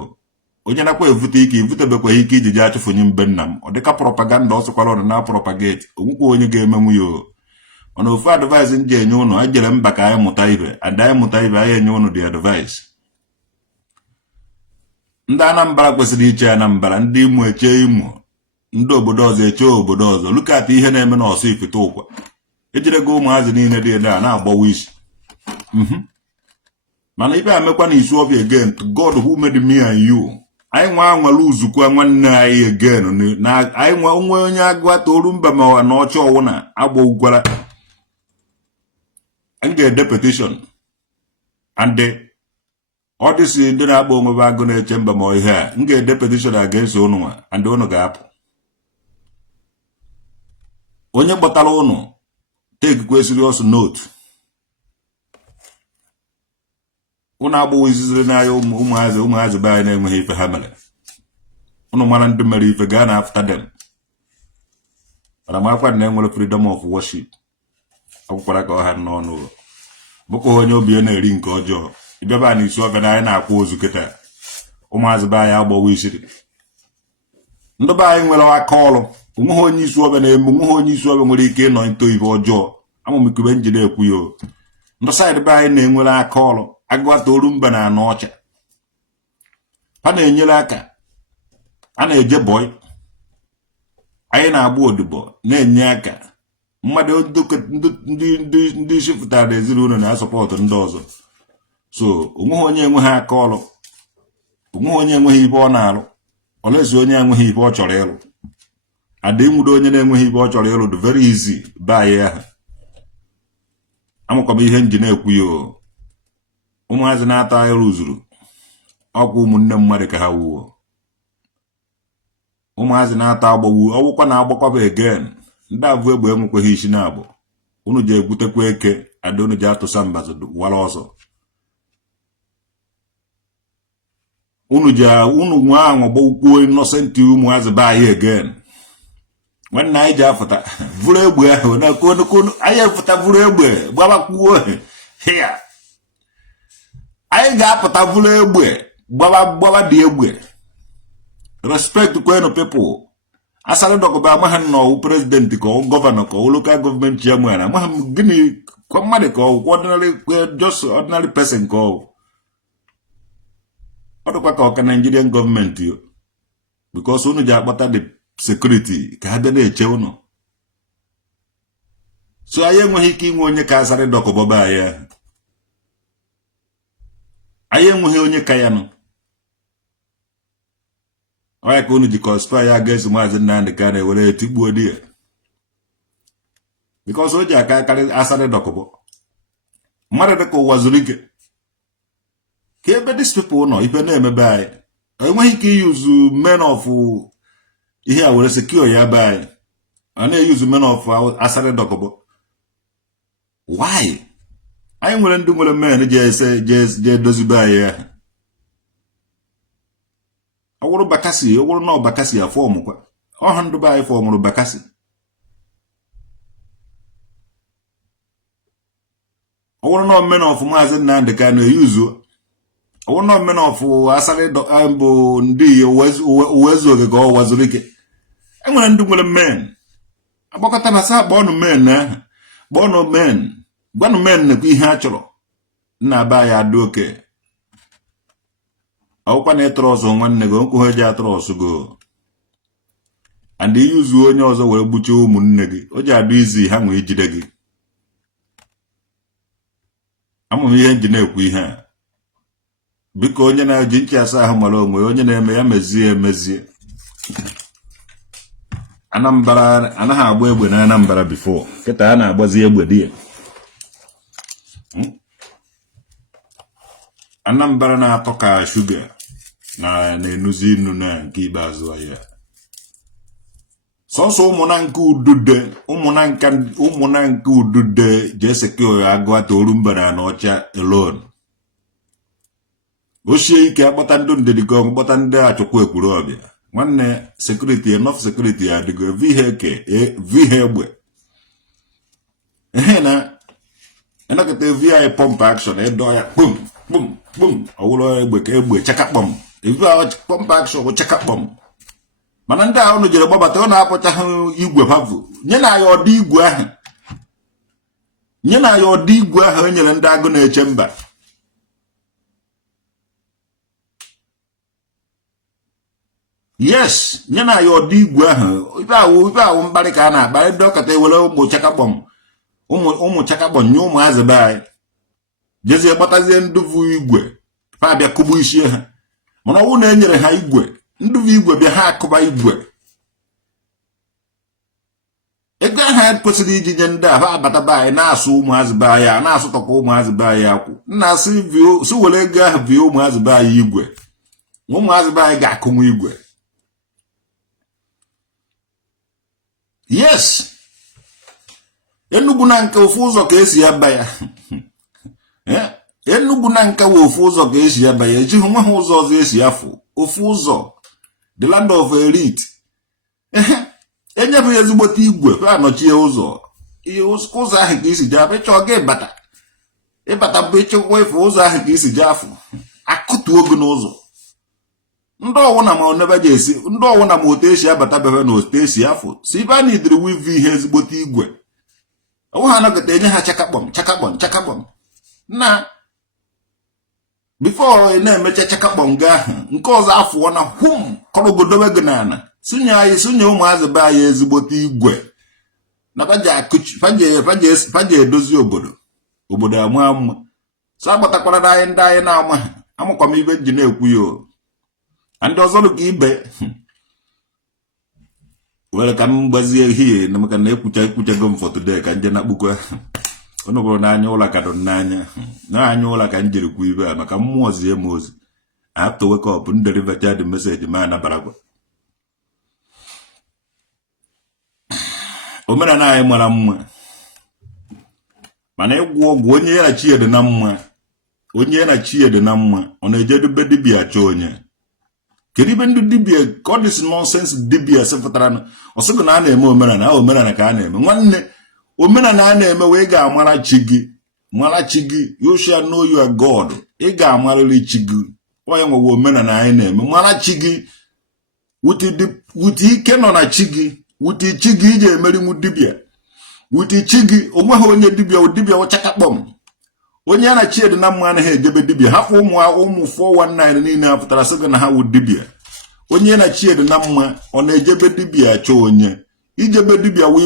onye nakwa evute ike ivutebekwaghị ike iji ji achụfụnye mbe nna m ọ dịka propaganda ọ sịkwara ọnụ na propagate onwekwa onye ga-emenwu ya mana ofu advice m ji enye ụnụ anyị jere mba ka anyị mụta ibe and anyị mụta ibe anyị enye ụnụ the advice ndị Anambra kwesịrị iche Anambra ndị Imo eche Imo ndị obodo ọzọ eche obodo ọzọ lukata ihe na-eme n'ọsọ ifite ụkwa ejirego ụmụazị niile dị ede a na-agbawa isi mana ibe amekwa na isu of again to God who made me and you anyị nwa nwere uzukwa nwanne anyị again na anyị nwa onwe onye agụa toru mba ma ọ na ọcha ọwụna agbawukwara anyị ga-ede petition and ọ dịsị ndị na-agba onwe agụ na-eche mba ma ihe a m ga-ede petition against ụnụ nwa and ụnụ ga-apụ onye gbọtara ụnụ take serious note ụnụ agbawo iziziri n'anya ụmụazị be anyị na-enweghị ife ha mere ụnụ mara ndị mere ife gaa na after them mana marakwa na enwere freedom of worship akwụkwara ka ọha n'ọnụ bụkwa onye obi na-eri nke ọjọọ ịbịaba na isi ọbịa na anyị na-akwa ozu kịta ụmụazị be anyị agbawo isiri ndị be anyị nwere aka ọrụ onweghị onye isi ọbịa na-eme onweghị onye isi ọbịa nwere ike ịnọ nto ibe ọjọọ amụmikube njide ekwu ya ndị saịdị be anyị na-enwere aka ọrụ agụata oru mba na anọ ọcha ha na-enyere aka a na-eje bọị anyị na-agba odibo na-enye aka mmadụ ndị isi pụtara ezinụlọ na-asọpọtụ ndị ọzọ so onweghị onye enweghị aka ọrụ onweghị onye enweghị ibe ọ na-arụ olesi onye enweghị ibe ọ chọrọ ịrụ ada ịnwudo onye na-enweghị ibe ọ chọrọ ịrụ dị very easy be anyị ahụ amụkwaba ihe nji na-ekwu ya ụmụazị na-ata anyị rụzuru ọkwa ụmụnne mmadụ ka ha wuo ụmụazị na-ata agbawu ọwụkwa na-agbakwaba again ndị abụ egbe enwekweghị isi na-abụ unu ji egbutekwa eke ada unu ji atụsa mbazụ wara ọzọ unu nwa ahụ gbaukwuo innocenti ụmụazị be anyị again nwanne anyị ji afụta vụrụ egbe ahụ na konukonu anyị efụta vụrụ egbe gbabakwuo ya anyị ga-apụta vụrụ egbe gbaba dị egbe respect kwenu people asara dọkụba amaghị na ọwụ prezidenti ka ọwụ gọvanọ ka ọwụ lokal gọọmenti chairman amaghị m gịnị kwa mmadụ ka ọwụ just ordinary person ka ọwụ ọ dịkwa ka ọka Nigerian gọọmenti yo because unu ji akpata the security ka ha bịa na-eche unu so anyị enweghị ike inwe onye ka asara dọkụbọba anyị enweghị onye ka ya nọ ọya ka unu ji conspire ya against Maazị Nnamdi Kanu ewere etigbuo di ya because o ji aka akarị asara dọkụbọ mmadụ dịka ụwa zuru ike ka ebe these people nọ ife na-emebe anyị enweghị ike iyuzu men of ihe a were secure ya be anyị a na-eyuzu men of asara dọkụbọ why anyị nwere ndị nwere men je dozibe anyị ya ọwụrụ bakasi ọwụrụ na ọbakasi ya fọm kwa ọha ndụ be anyị fọmụrụ bakasi ọwụrụ na men of Maazị Nnamdi Kanu eyuzu ọwụrụ na men of asara bụ ndị uwezu oge ka ọ wazuru ike enwere ndị nwere men agbakọta na sa kpọọnụ men na kpọọnụ men gwanụ men nekwa ihe a chọrọ nna ba ya dị oke ọkwa na trọs nwanne gị nkwu ha ji atrọs go and iyuzu onye ọzọ were gbuchie ụmụnne gị o ji adụ izi ha nwee ijide gị amụm ihe nji na-ekwu ihe a biko onye na-eji nchi asa ahụ mara onwe onye na-eme ya mezie emezie Anambra anaghị agba egbe na Anambra before kịta a na-agbazi egbe dị Anambra na-atọ ka shuga na-enuzi inu na nke ikpeazụ ya sọsọ ụmụna nke udude jeseke agụ atoru mbara na ọcha alone ochie ike akpọta ndị ndịdịgo akpọta ndị achọkwa ekwuru ọbịa nwanne security enough security adịgo vihe egbe ehe na enakọta vi pump action edo ya kpum kpum kpum ọwụrụ egbe ka egbe chakakpọm vi pump action chakakpọm mana ndị ahụ jere gbabata ọ na-apụcha ha igwe pavụ nye na ya ọdị igwe ahụ e nyere ndị agụ na-eche mba yes nye na ya ọdị igwe ahụ ibe awụ mkparị ka a na-akparị dọkịta ewere ụmụ chakakpọm nye ụmụazị be anyị jezie gbatazie ndụvụ igwe pa abịa kụgbu isi ha mana ọwụ na enyere ha igwe ndụvụ igwe bịa ha akụba igwe ego ha kwesịrị iji nye ndị ahụ abata be anyị na-asụ ụmụazị be anyị na-asụtọkwa ụmụazị be anyị akwụ nna si were ego ahụ bie ụmụazị be anyị igwe ụmụazị be anyị ga-akụnwu igwe yes Enugu na nke ofu ụzọ ka esi aba ya Enugu na nke ofu ụzọ ka esi aba ya ejighị nwe ha ụzọ ọzọ esi afụ ofu ụzọ the land of elite enyebeghị ezigbote igwe anọchie ụzọ ụzọ ahụ ka isi jee afụ ịchọ ga ịbata bụ ịchekwa efe ụzọ ahụ ka isi jee afụ akụtuo gị n'ụzọ ndị ọwụna ma onebe ji esi ndị ọwụna ma otu esi abata bebe na otu esi afụ si ibe a na idiri wivi ihe ezigbote igwe ọwụ ha anọkọta enye ha chakakpọm na before na-emecha chakakpọm gị ahụ nke ọzọ afụọ na hum kọrọgodobe gị n'ala sunye ụmụazị be anyị ezigbote igwe na faji edozi obodo ama mma so agbatakwara anyị ndị anyị na-ama ha amakwa m ibe ji na-ekwu ya ndị ọzọ ka ibe were ka m gbazie ihe na maka na ekwuchago m for today ka nje na-akpụkwa ọnụ bụrụ n'anya ụlọ ka dọ n'anya ụlọ ka m jiri kwu ibe a maka mmụọ zie m ozi I have to wake up and deliver the message ma anabaragwa omenala anyị mara mma mana ịgwọ ọgwụ onye ya na chi ede na mma ọ na-eje dube dibịa achọ onye kedu ibe ndị dibịa ka ọ dịsị nonsense dibịa sefụtara ọsọgụ na a na-eme omenala ka a na-eme nwanne omenala a na-eme wee ga-amara chi gị you shall know your God ị ga-amarịrị chi gị onye nwewe omenala anyị na-eme mara chi gị wuti ike nọ na chi gị wuti chi gị iji emerinwu dibịa wuti chi gị onweghị onye dibịa wachakakpọm onye ya na chi dị na mma anaghị ejebe dibịa hapụ ụmụ 419 niile ha pụtara sị gị na ha wụ dibịa onye na chi dị na mma ọ na-ejebe dibịa achọ onye ijebe dibịa wee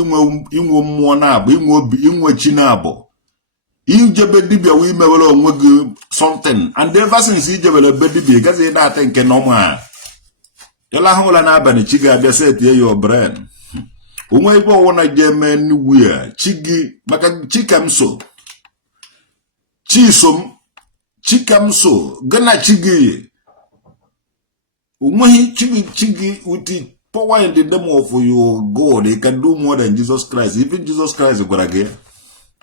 inwe mmụọ na-abụ inwe chi na-abụ ijebe dibịa wee imewere onwe gị something and ever since ijebere be dibịa gazi na-ata nke nọma ịla ha ụla n'abalị chi ga-abịa setie your brain onwe ebe ọwụna ji eme n'iwu ya chi gị maka chikamso gana chi gị onweghị chi gị with the power in the name of your God he can do more than Jesus Christ. Even Jesus Christ gwara gị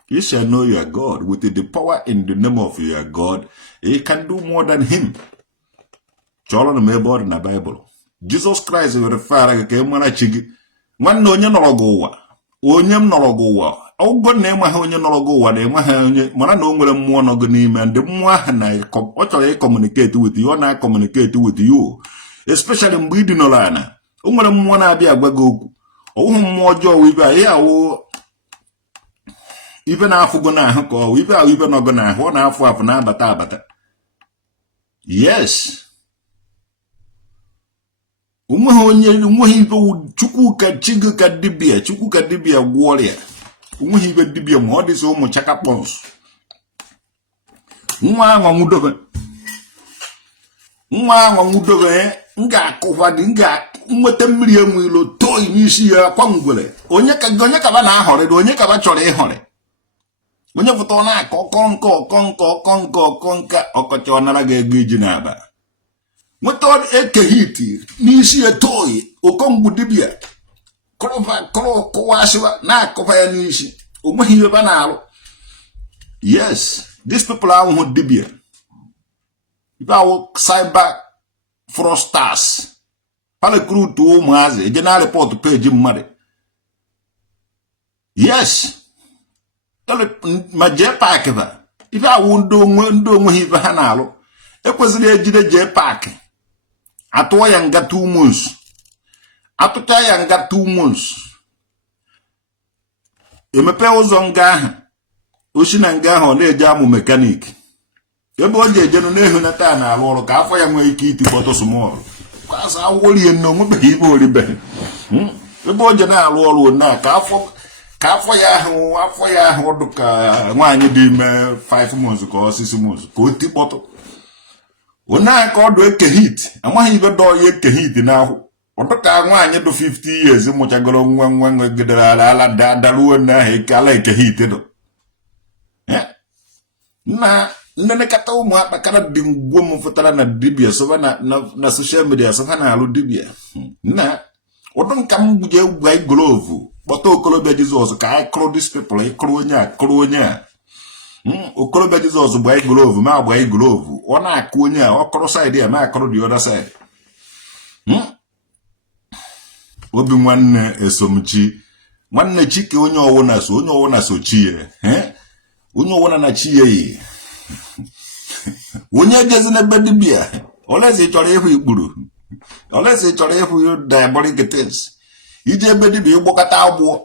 you shall know your God with the power in the name of your God he can do more than him. Chọrọ na ebe ọ dị na Bible Jesus Christ were fara gị ka ị mara chi gị nwanne onye nọrọ gị ụwa onye m nọrọ gị ụwa ọgụgụ na ịma ha onye nọrọ gị ụwa na ịma ha onye mara na o nwere mmụọ nọ gị n'ime ndị mmụọ ahụ na ọ chọrọ ịkọmuniketi with you ọ na-akọmuniketi with you especially mgbe ị dị nọrọ ana o nwere mmụọ na-abịa agwa gị okwu ọwụhụ mmụọ ọjọọ ibe a ife na-afụgo n'ahụ ka ọwụ ife ahụ ife nọgo n'ahụ ọ na-afụ afụ na-abata abata. Yes. Onweghị ife chukwu ka chigo ka dibia gwọrọ ya. Onweghị ife dibia ma ọ dịsị ụmụ chaka pons. Nwa anwa nwudobe nga-akụkwa dị nweta mmiri enwe ilo toyi n'isi ya akwa ngwere. Onye ka ba na-ahọrị onye ka ba chọrọ ịhọrị. Onye fụta ọ na-akọ ọkọ nka ọkọcha ọ nara ga-ego iji na-aba. Nweta eke hiti n'isi ya toyi okongwu dibia kụwasịwa na-akụfa ya n'isi. Onweghị ihe ba na-alụ. Yes, these people ahụhụ dibia. Ife ahụ cyber fraudsters. Palekrutu ụmụazị eje na report page mmadụ. Yes. Ma jee paakị ba. Ife ahụ ndị onweghị ife ha na-alụ. Ekwesịrị ejide jee paakị. Atụọ ya nga 2 months. Atụcha ya nga 2 months. Emepe ụzọ nga ahụ. Osi na nga ahụ ọ na-eje amụ mekanik. Ebe o ji ejenu na-ehunata na-alụ ọrụ ka afọ ya nwee ike iti kpọtụ smọl. Kwasa awụlie nne onwebeghị ibe oribeghị. Ebe o je na-alụ ọrụ na ka afọ ya ahụ dị ka nwaanyị dị ime 5 months ka 6 months ka o tikpọtụ. Onye ka ọdụ eke hit amaghị ibe dọọ ya eke hit n'ahụ. Ọdụ ka nwaanyị dị 50 years mụchagoro nwa gedere ala daruo n'ahụ eke ala eke hit dụ. Nnenekata ụmụ akpakara dị ngwo m fụtara na dibia soba na social media soba na-alụ dibia. Na ụdụ nka m buje gwa igolovu kpọta okolobịa Jizọs ka anyị kụrụ dis people ịkụrụ onye a. Okolobịa Jizọs gba igolovu ma agba igolovu ọ na-akụ onye a ọ kụrụ side ya ma akụrụ the other side. Obi nwanne esomchi nwanne chike onye ọwụna so chi ya. Onye ọwụna na chi ya yi. Onye ejezi n'ebe dibia olezi chọrọ ịhụ ikpuru. Olezi chọrọ ịhụ diabolic things. Ije ebe dibia ịgbọkọta agbụọ.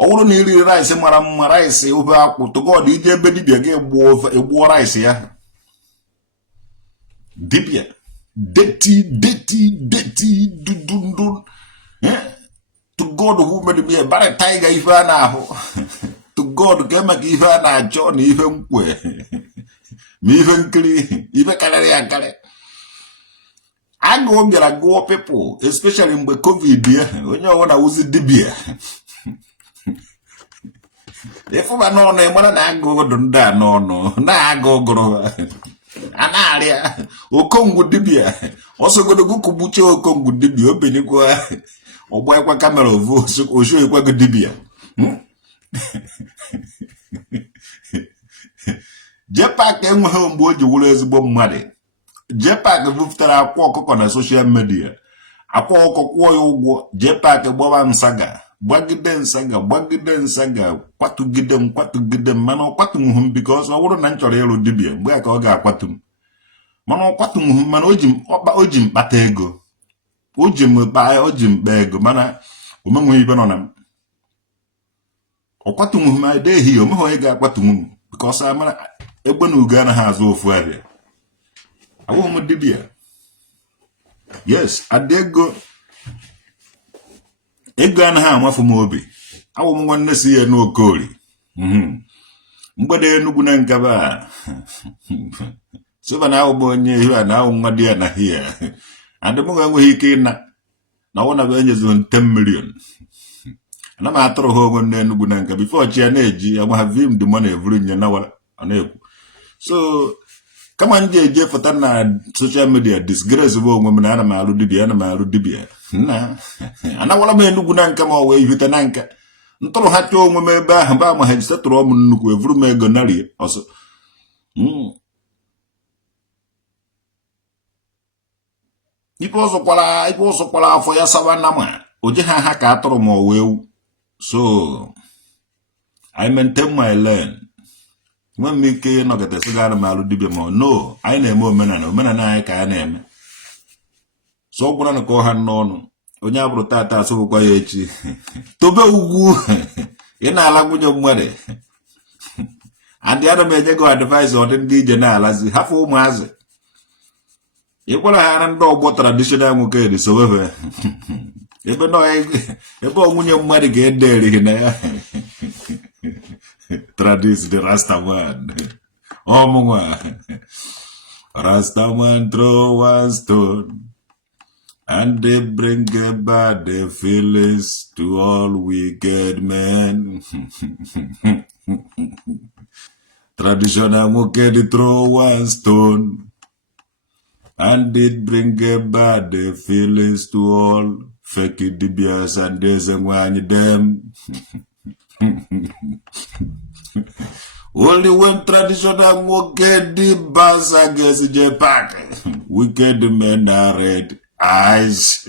Ọ bụrụ na iri rice mara mma rice ofe akwụ to God ije ebe dibia ga-egbuo rice ya. Dibia deti dudundu. To God who made me a bara tiger ife a na-ahụ. To God ka emeka ife a na-achọ na ife nkwe. Ma ife nkiri ife karịrị akarị. Agụụ bịara gụọ people especially mgbe COVID ya onye ọwụna wụzi dibia. Ịfụba n'ọnụ ịmara na agụụ dụ ndị a n'ọnụ na-agụ gụrụ a na-arịa okongwu dibia. Ọsọgodogo kụgbuche okongwu dibia obenikwa ọgbaekwa kamera osu ekwago dibia. Jepak enweghị mgbe o ji wụrụ ezigbo mmadụ. Jepak bupụtara akwa ọkụkọ na social media. Akwa ọkụkọ kwụọ ya ụgwọ. Jepak gbawa nsaga gbagide nsaga kwatugide m mana ọ kwatunwuhu m because ọ bụrụ na m chọrọ ịlụ dibia mgbe a ka ọ ga-akwatu m. Mana ọ kwatunwuhu m mana o ji mkpata ego. O ji mkpa ego mana omenweghị ibe nọ na m. Ọ kwatunwuhu m edeghị omeghị onye ga-akwatunwu m because amara egbe na ugo anaghị azụ ofu abịa. Awụghị m dibia. Yes, ada ego anaghị amafu m obi. Awụ m nwanne si ya n'Okori. Mgbede Enugu na Nkaba. Soba na awụ m onye ihe a na awụ nwa di ya na hia. Adị m enweghị ike ịna na ọ na bụ enyezuru 10 million. Ana m atụrụ ha onwe n'Enugu na Nkaba before chi ya na-eji agbaghavim dị mọ na-evuru nye na wala ọ na-ekwu. So kama ndị eje foto na social media disgrace bụ onwe m na ana m alụ dibia. Anawala m Enugu na Nka ma ọ wee ihute na Nka. Ntụrụ ha chọọ onwe m ebe ahụ ba ma ha setụrụ m nnukwu evuru m ego narị ọsọ. Ife ọzọkwara afọ ya sawa na ma o je ha ka atụrụ m ọwa ewu. So I maintain my lane. Nwe m ike ịnọgịta sị gara m alụ dibia ma no anyị na-eme omenala anyị ka ya na-eme. So ọ gwara na ka ọ ha n'ọnụ onye abụrụ tata asụbụkwa ya echi tobe ugwu ị na-alagwunye mmadụ and the other may go advise or then DJ Nalazi, half all mazi. You want to have no traditional mukedi, so ever. Even though when your money get there, tradis the Rastaman. Oh, Mwa. Rastaman throw one stone, and they bring about the feelings to all wicked men. Traditional mukedi throw one stone, and it bring about the feelings to all fake DBS and this and one them. Only when traditional mukedi bass against J-Pack, wicked men are red eyes.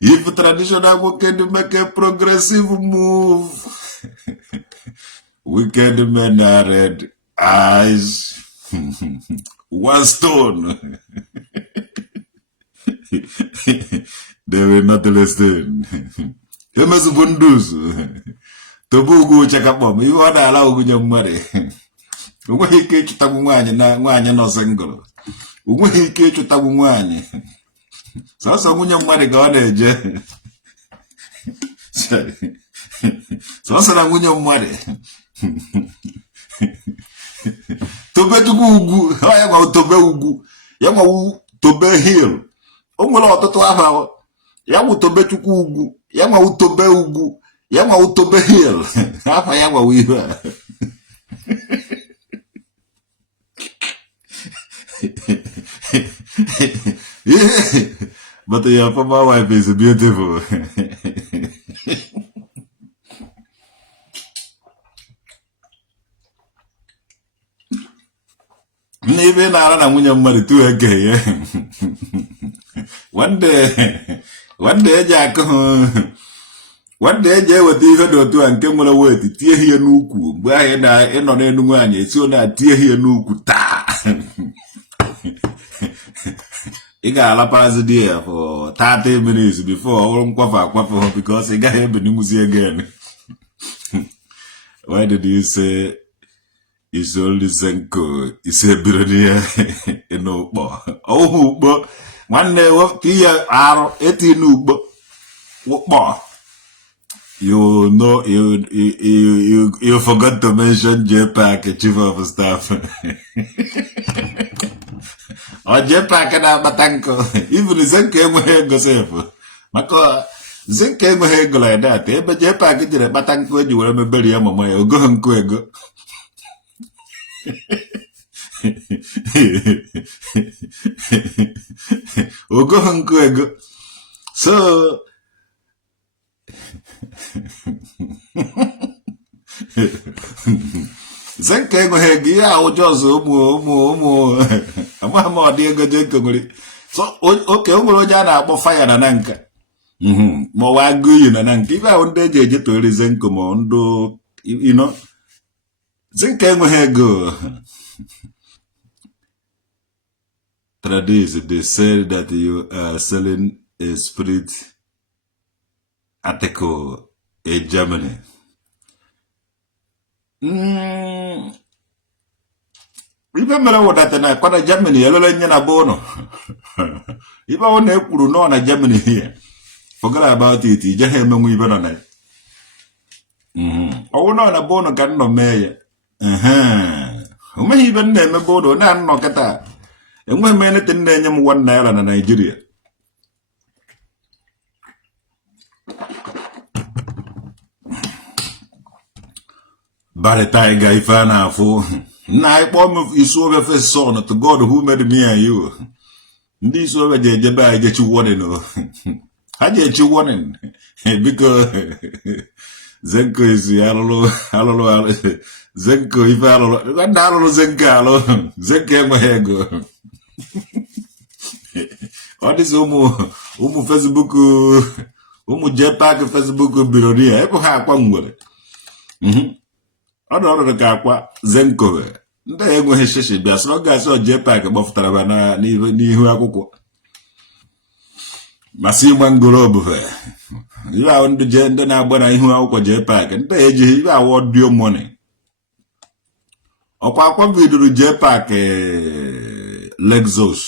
If traditional mukedi make a progressive move, wicked men are red eyes. One stone. They will not listen. They must bundus. Tobugu check up on me. You want to allow with your money. When he catch Tabuani, no single. When he catch Tabuani. So some young money got a jet. So some young money. Tobe Tugu, I am out Tobe Ugu, Yamu Tobe Hill. Ongola toto afa yamu tobe chukugu yama utobe ugu yama utobe hill afa yama wiwa. Yeah, but your former wife is beautiful. Maybe now I'm when you're married to again. One day, Jack, one day, Jay would even do to and came away to tear here nuku, why and I end on any one, so that tear here nuku ta. He got a pass dear for 30 minutes before all quaffa because he got him in again. Why did you say it's only Zenko? It's a billionaire in Obo. Oh, but one day, what tea are 18 Ubo? What you know, you forgot to mention J-Pack, chief of staff. Or J-Pack and Batanko. Even Zenke Mohego safe. Mako Zenke Mohego like that, eh? But J-Pack did a Batanko, you will remember Yamama, go and quego. Go and quego. So, Zenke Mohegi, I would just more. I'm more dear good. So, okay, Jana about fire and anchor. More wagu and anchor. If I would dare to Zenko Mondo, you know, Zenke Mohego. Tradis, they said that you are selling a spirit article in Germany. Remember what that I call Germany, a little in Bono. If I want to know on Germany here, forget about it, you just have no even on it. Oh, no, a bono can no mayor. Who may even name a bono, none no cata. And when men attend them 1 naira in Nigeria. But tiger, if I now for night bomb is over first son to God who made me and you. This over the I get you warning. I get you warning because Zenko is Yalo, Zenko, if I don't Zenkalo, Zenka Mahego. All this Facebook, J-Pack Facebook Bironia, Epo Hakwangwell. I don't know the Akwa Zenko. They go his shit, as long as I J-Pack above Taravana, ni Akwa Okuko. Masi Mangorobe. ibe ahụ ndị na-agba na ihu akwụkwọ jee pak ndị ejighị ibe awụ audio money ọkwa akwa bidoro jee pak Lexus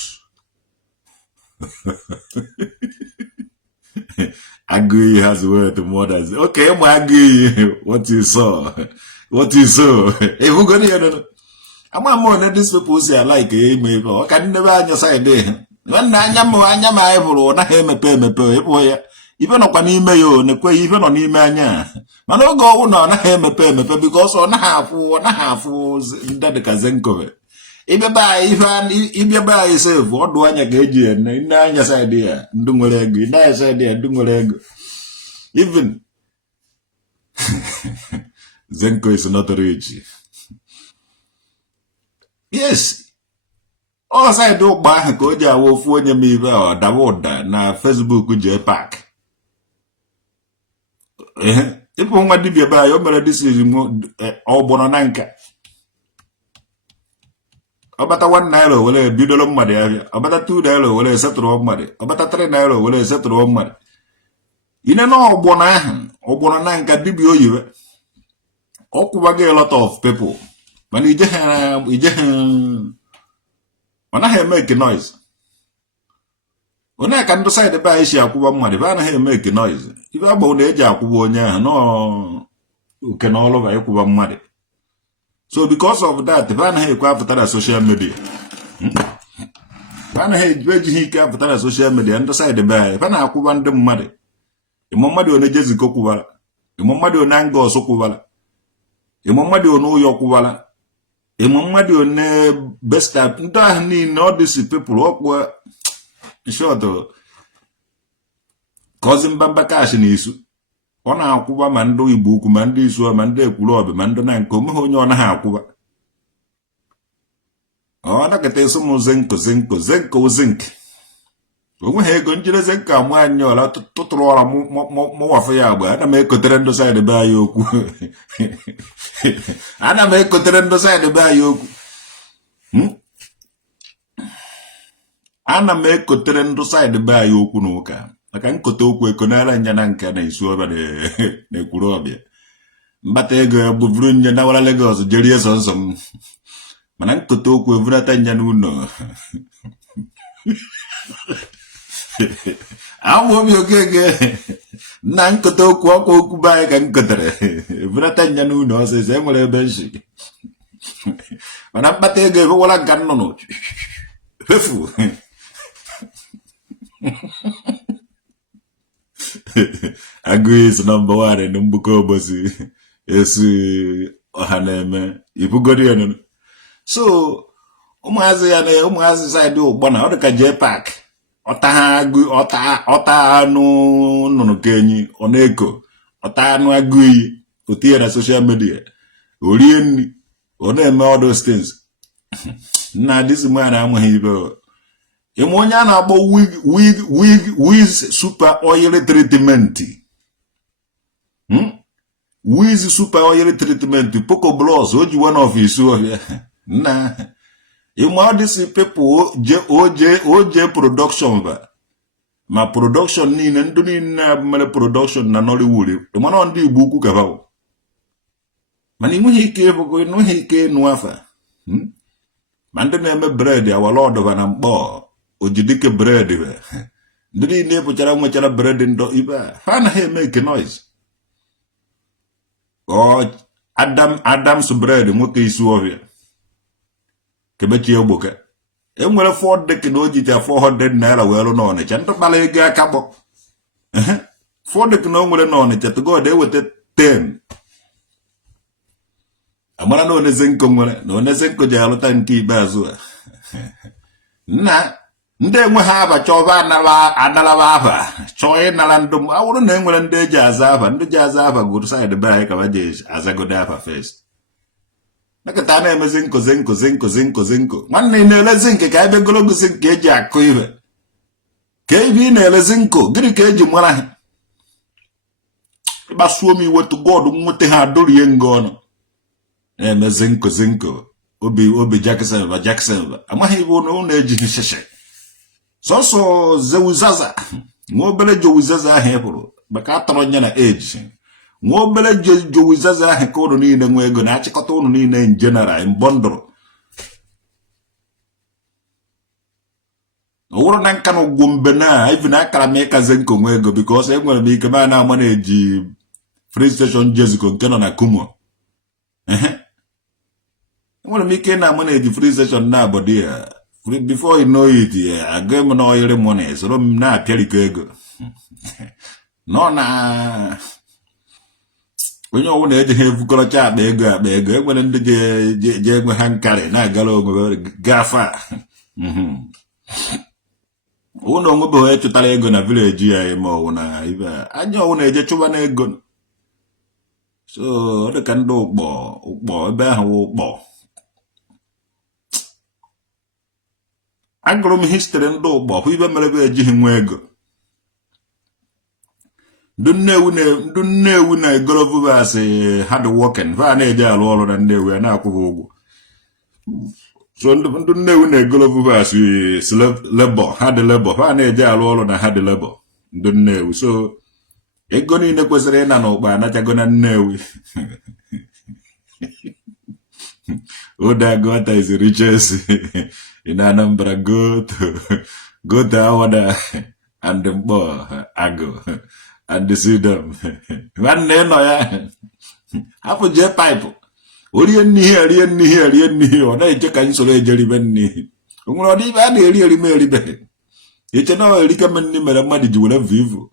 Agui has worth more than okay, my Agui, what you saw. If we're gonna hear I'm more than these people say I like maybe I can never on your side there. When I am my ever na him a pay me pay even on email even on email man don't go on him a pay me because on half that Kazenko. If you buy yourself, what do I get you? Nice idea, Dungoleg, nice idea, Dungoleg. Even Zenko is not rich. Yes. All I do buy a koja wolf when you meet or Davoda na Facebook with your pack. If one might be by your decision or Bonananka. About $1 will a beautiful money, about $2 will a settle of money, about $3 will a settle of money. In an old bonahan or bonananka dibio you a lot of people. When when I make a noise. When I can decide to buy Shakuba money, when I make a noise. If I bought a Jakubonia, no, you can all over Yakuba money. So because of that, Van Hay after social media. Van Hay he after social media and decide to buy. Van I want them money. A momadi on a Jessica Kuvala. A momadi on Ango Sokuvala. A momadi on New York Kuvala. A momadi on best type. Don't need all these people awkward. Short cousin Bambakash in issue. Ona akwụba ma ndị Igbo ukwu ma ndị Isu ma ndị Ekwulọbị ma ndị na nke omeghe onye ọ naghị akwụba ọ nakọta eso m zenko onweghị ego njire zenko amụ anyị ọla tụtụrụ ọra mụwafụ ya agba ana m ekotere ndị saịdị be anyị okwu ana m ekotere ndị saịdị be anyị okwu ana m ekotere ndị saịdị be anyị okwu n'ụka maka nkote okwu ekonara nya na nke na Isu ọba na Ekwulọbịa mbata ego bụ buru nya na wala Lagos jeri eso nso m mana nkote okwu evurata nya n'ụlọ amụ mi okeke na nkote okwu ọkwa okwu ba ka nkotere evurata nya n'ụlọ ọsịsọ enwere ebe nshi mana mbata ego ewewala nka nnụnụ fefu Agui is number one in Mbuko Bosi. Yes, Ohaneme. Ipugodian. So, Umazi side do Bona, or the Kaje Pack. Ota no Kenny, Oneko, Ota no Agui, Utia social media. Urien, One all those things. Now, this man I'm here. Emonyana about with super oil treatment. With super oil treatment, Poco Bloss, what you one of you so nah. You want to see people OJ production ba. My production ni nanduni na mele production na Nollywood. The man on the buku kavao. Mani muhike boko no hike nuafa. Mande neme bread ya walord of Anambra. Ojidike bread ibe. Ndiri ne pochara mwachara bread ndo iba. Fana he make noise. Oh, Adam's bread mwoke Isu ovya. Kebechi yoboke. Mwele 4 deke noji tia 400 naira welo none. Chanto pala ege akabo. 4 deke no mwele none. Chato go de wete 10. Amana no nezenko mwele. No nezenko jalota nki ibazua. Na. Nde mwe haba choba anala haba choye nalandum awuru na enwere ndị ji azaba ndị ji azaba go side be ka ba je azagoda afa first nakata na emezi nko nwanne na-elezi nke ka ebe gologo nke eji akụ ibe ka ibi na-elezi nko gịnị ka eji mara ha ịgbasuo m iwetu god nwete ha dorie ngono emezi nko obi Jackson amaghị ibe na eji shishe So zewuzaza. Ngobele jo wuzaza ahepuru. maka atọrọ nya na age nwa obere jowizazi ahụ ka ụnụ niile nwe ego na-achịkọta ụnụ niile in general in bundle ọ wụrụ na nka na ụgwụ mbe na even akara m ịkaze nko nwe ego because enwere m ike ma na-ama na-eji free station Jessico nke nọ na Kumo enwere m ike na-ama na-eji free station na abọdị ya before you know it aga m na oyiri money soro m na-apịarikọ ego nọ na onye ọwụ na-eji ha evukọrọcha akpa ego enwere ndị je enwe ha nkarị na-agara onwe gafa ụnụ onwe bụ onye chụtara ego na vileji ya ma ọwụ na ibe anya ọwụ na-eje chụba na ego so ọ dị ka ndị ụkpọ ebe ahụ ụkpọ agụrụ m histri ndị ụkpọ hụ ibe mere ebe ejighị nwa ego ndị Nnewi na-egorovubasị hard working ha na-eje alụ ọrụ na Nnewi a na-akwụghị ụgwọ so ndị Nnewi na-egorovubasị labor hard labor ha na-eje alụ ọrụ na hard labor ndị Nnewi so ego niile kwesịrị ịna n'ụkpa anachago na Nnewi Odagota is the richest in Anambra. Go to Awada and the Mbo Ago and the Sudam. One name ya half a jet pipe. Orient here, or I check and so jelly benny. Umrodi van really merry bed. It's an oil recommend him a money you will have vivo.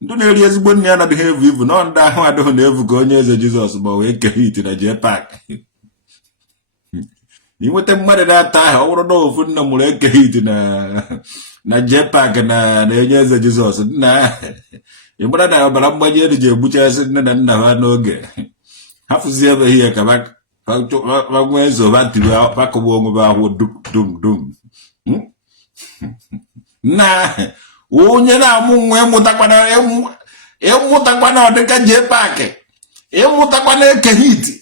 Don't areas when you're not have vivo, none that I don't ever go near the Jesus, but we can eat in a jet pack. Inweta mmadụ na-ata aha ọ bụrụ na ofu nna mụrụ ekehit na jetpack na enye eze Jizọs nna ịmara na ọbara mgbanye elu ji egbuchasị nne na nna ha n'oge hafụzie ebe ihe ka nwee nzo batiri pakụgbu onwe ahụ dum na onye na-amụ nwa ịmụtakwana ọdịka jetpack ịmụtakwana ekehit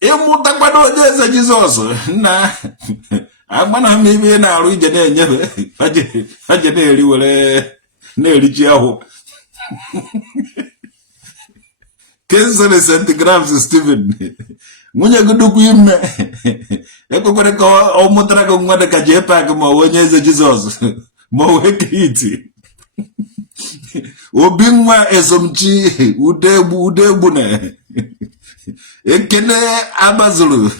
ịmụtakwana onye eze Jizọs na agbana m ebe na-arụ ije na-enyefe faje na-eri were na-erichi ahụ kensere centigrams Stephen nwunye gudukwu ime ekwekwere ka ọ mụtara gị nwa dị ka jetpack ma onye eze Jizọs ma wee kiti obi nwa esomchi udegbu na ekene abazuru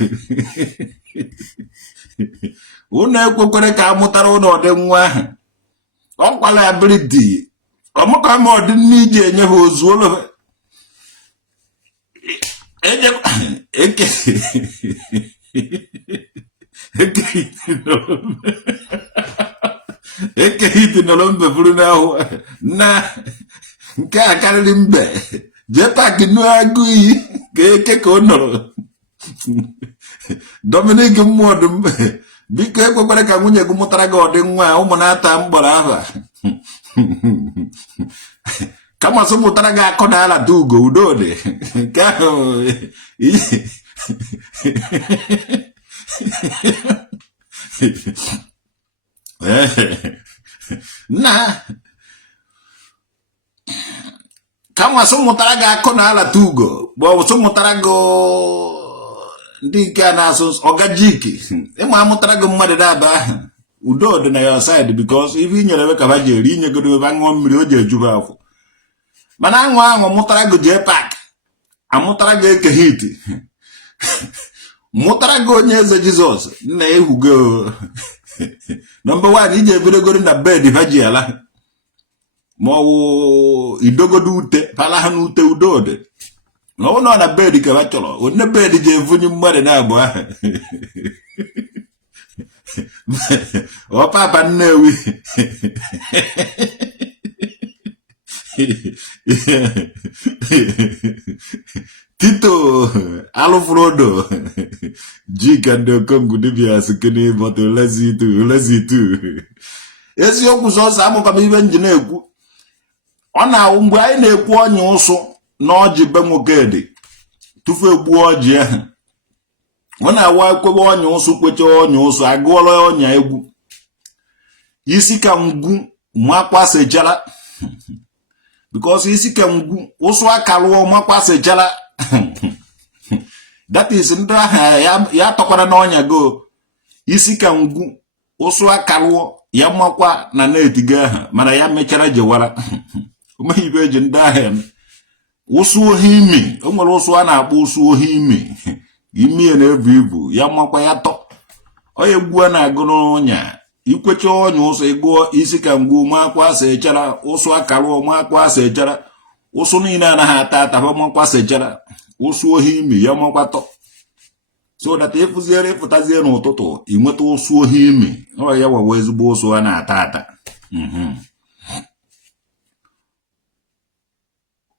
ụnụ ekwekwere ka amụtara ụnụ ọdị nwa ahụ ọkwala ability ọmụka ma ọdị n'ije enye ha ozuolo ekehiti nọrọ mbe buru n'ahụ na nke a karịrị mbe jetpack n'agụ iyi ka eke ka ọ nọrọ Dominic mmụọdụ mbe biko ekwekwere ka nwunye gị mụtara gị ọdị nwa ụmụ na-ata mgbọrọ ahụ kama sọ mụtara gị akọ na ala ugo udodị nke ahụ na kama sọ mụtara gị akọ na ala ugo bụ ọ sọ mụtara gị ndị nke a na-asụ ọgajiki ịma amụtara gị mmadụ na-aba ahụ udo dị na ya side because ife inyere ebe ka ha ji eri inyegodo ebe aṅụọ mmiri o ji ejuba afọ mana ahụ mụtara gị jetpack amụtara gị ekehit mụtara gị onye eze Jizọs nna ehugo nọmba 1 iji ebidogoro na bed ha ji ala ma ọ wụ idogodo ute pala ha n'ute udo dị na ọ nọ na bed ka ha chọrọ onye bed ji evunye mmadụ na-abụ ahụ ọ papa Nnewi Tito Alfredo Jika ndị Okongu dibia sikini but lazy too eziokwu sọsọ amụka m ibe nji na-ekwu ọ na-awụ mgbe anyị na-ekwu ọnya ụsụ na ọjị be nwoke dị tufu egbuo ọjị ahụ ọ na-awa ekwebe ọnya ụsụ kwecha ọnya ụsụ agụọla ọnya egwu isi ka ngwu makwasịchara because isi ka ngwu ụsụ akaluo makwa sechara that is ndị ahụ ya tọkwara n'ọnya go isi ka ngwu ụsụ akaluo ya makwa na na-etiga aha mana ya mechara jewara ụmụ ibe eji ndị ahụ ụsụ ohi imi o nwere ụsụ a na-akpọ ụsụ ohi imi imi na-ebu ibu ya makwa ya tọ onye egwu a na-agụ n'ọnya ikwecha ọnya ụsụ ịgụọ isi ka ngwu makwa sechara ụsụ akaluo makwa sechara ụsụ niile anaghị ata ataba makwa sechara ụsụ ohi imi ya makwa tọ so that ịfụziere ịfụtazie n'ụtụtụ inweta ụsụ ohi imi ọ ya wawa ezigbo ụsụ a na-ata ata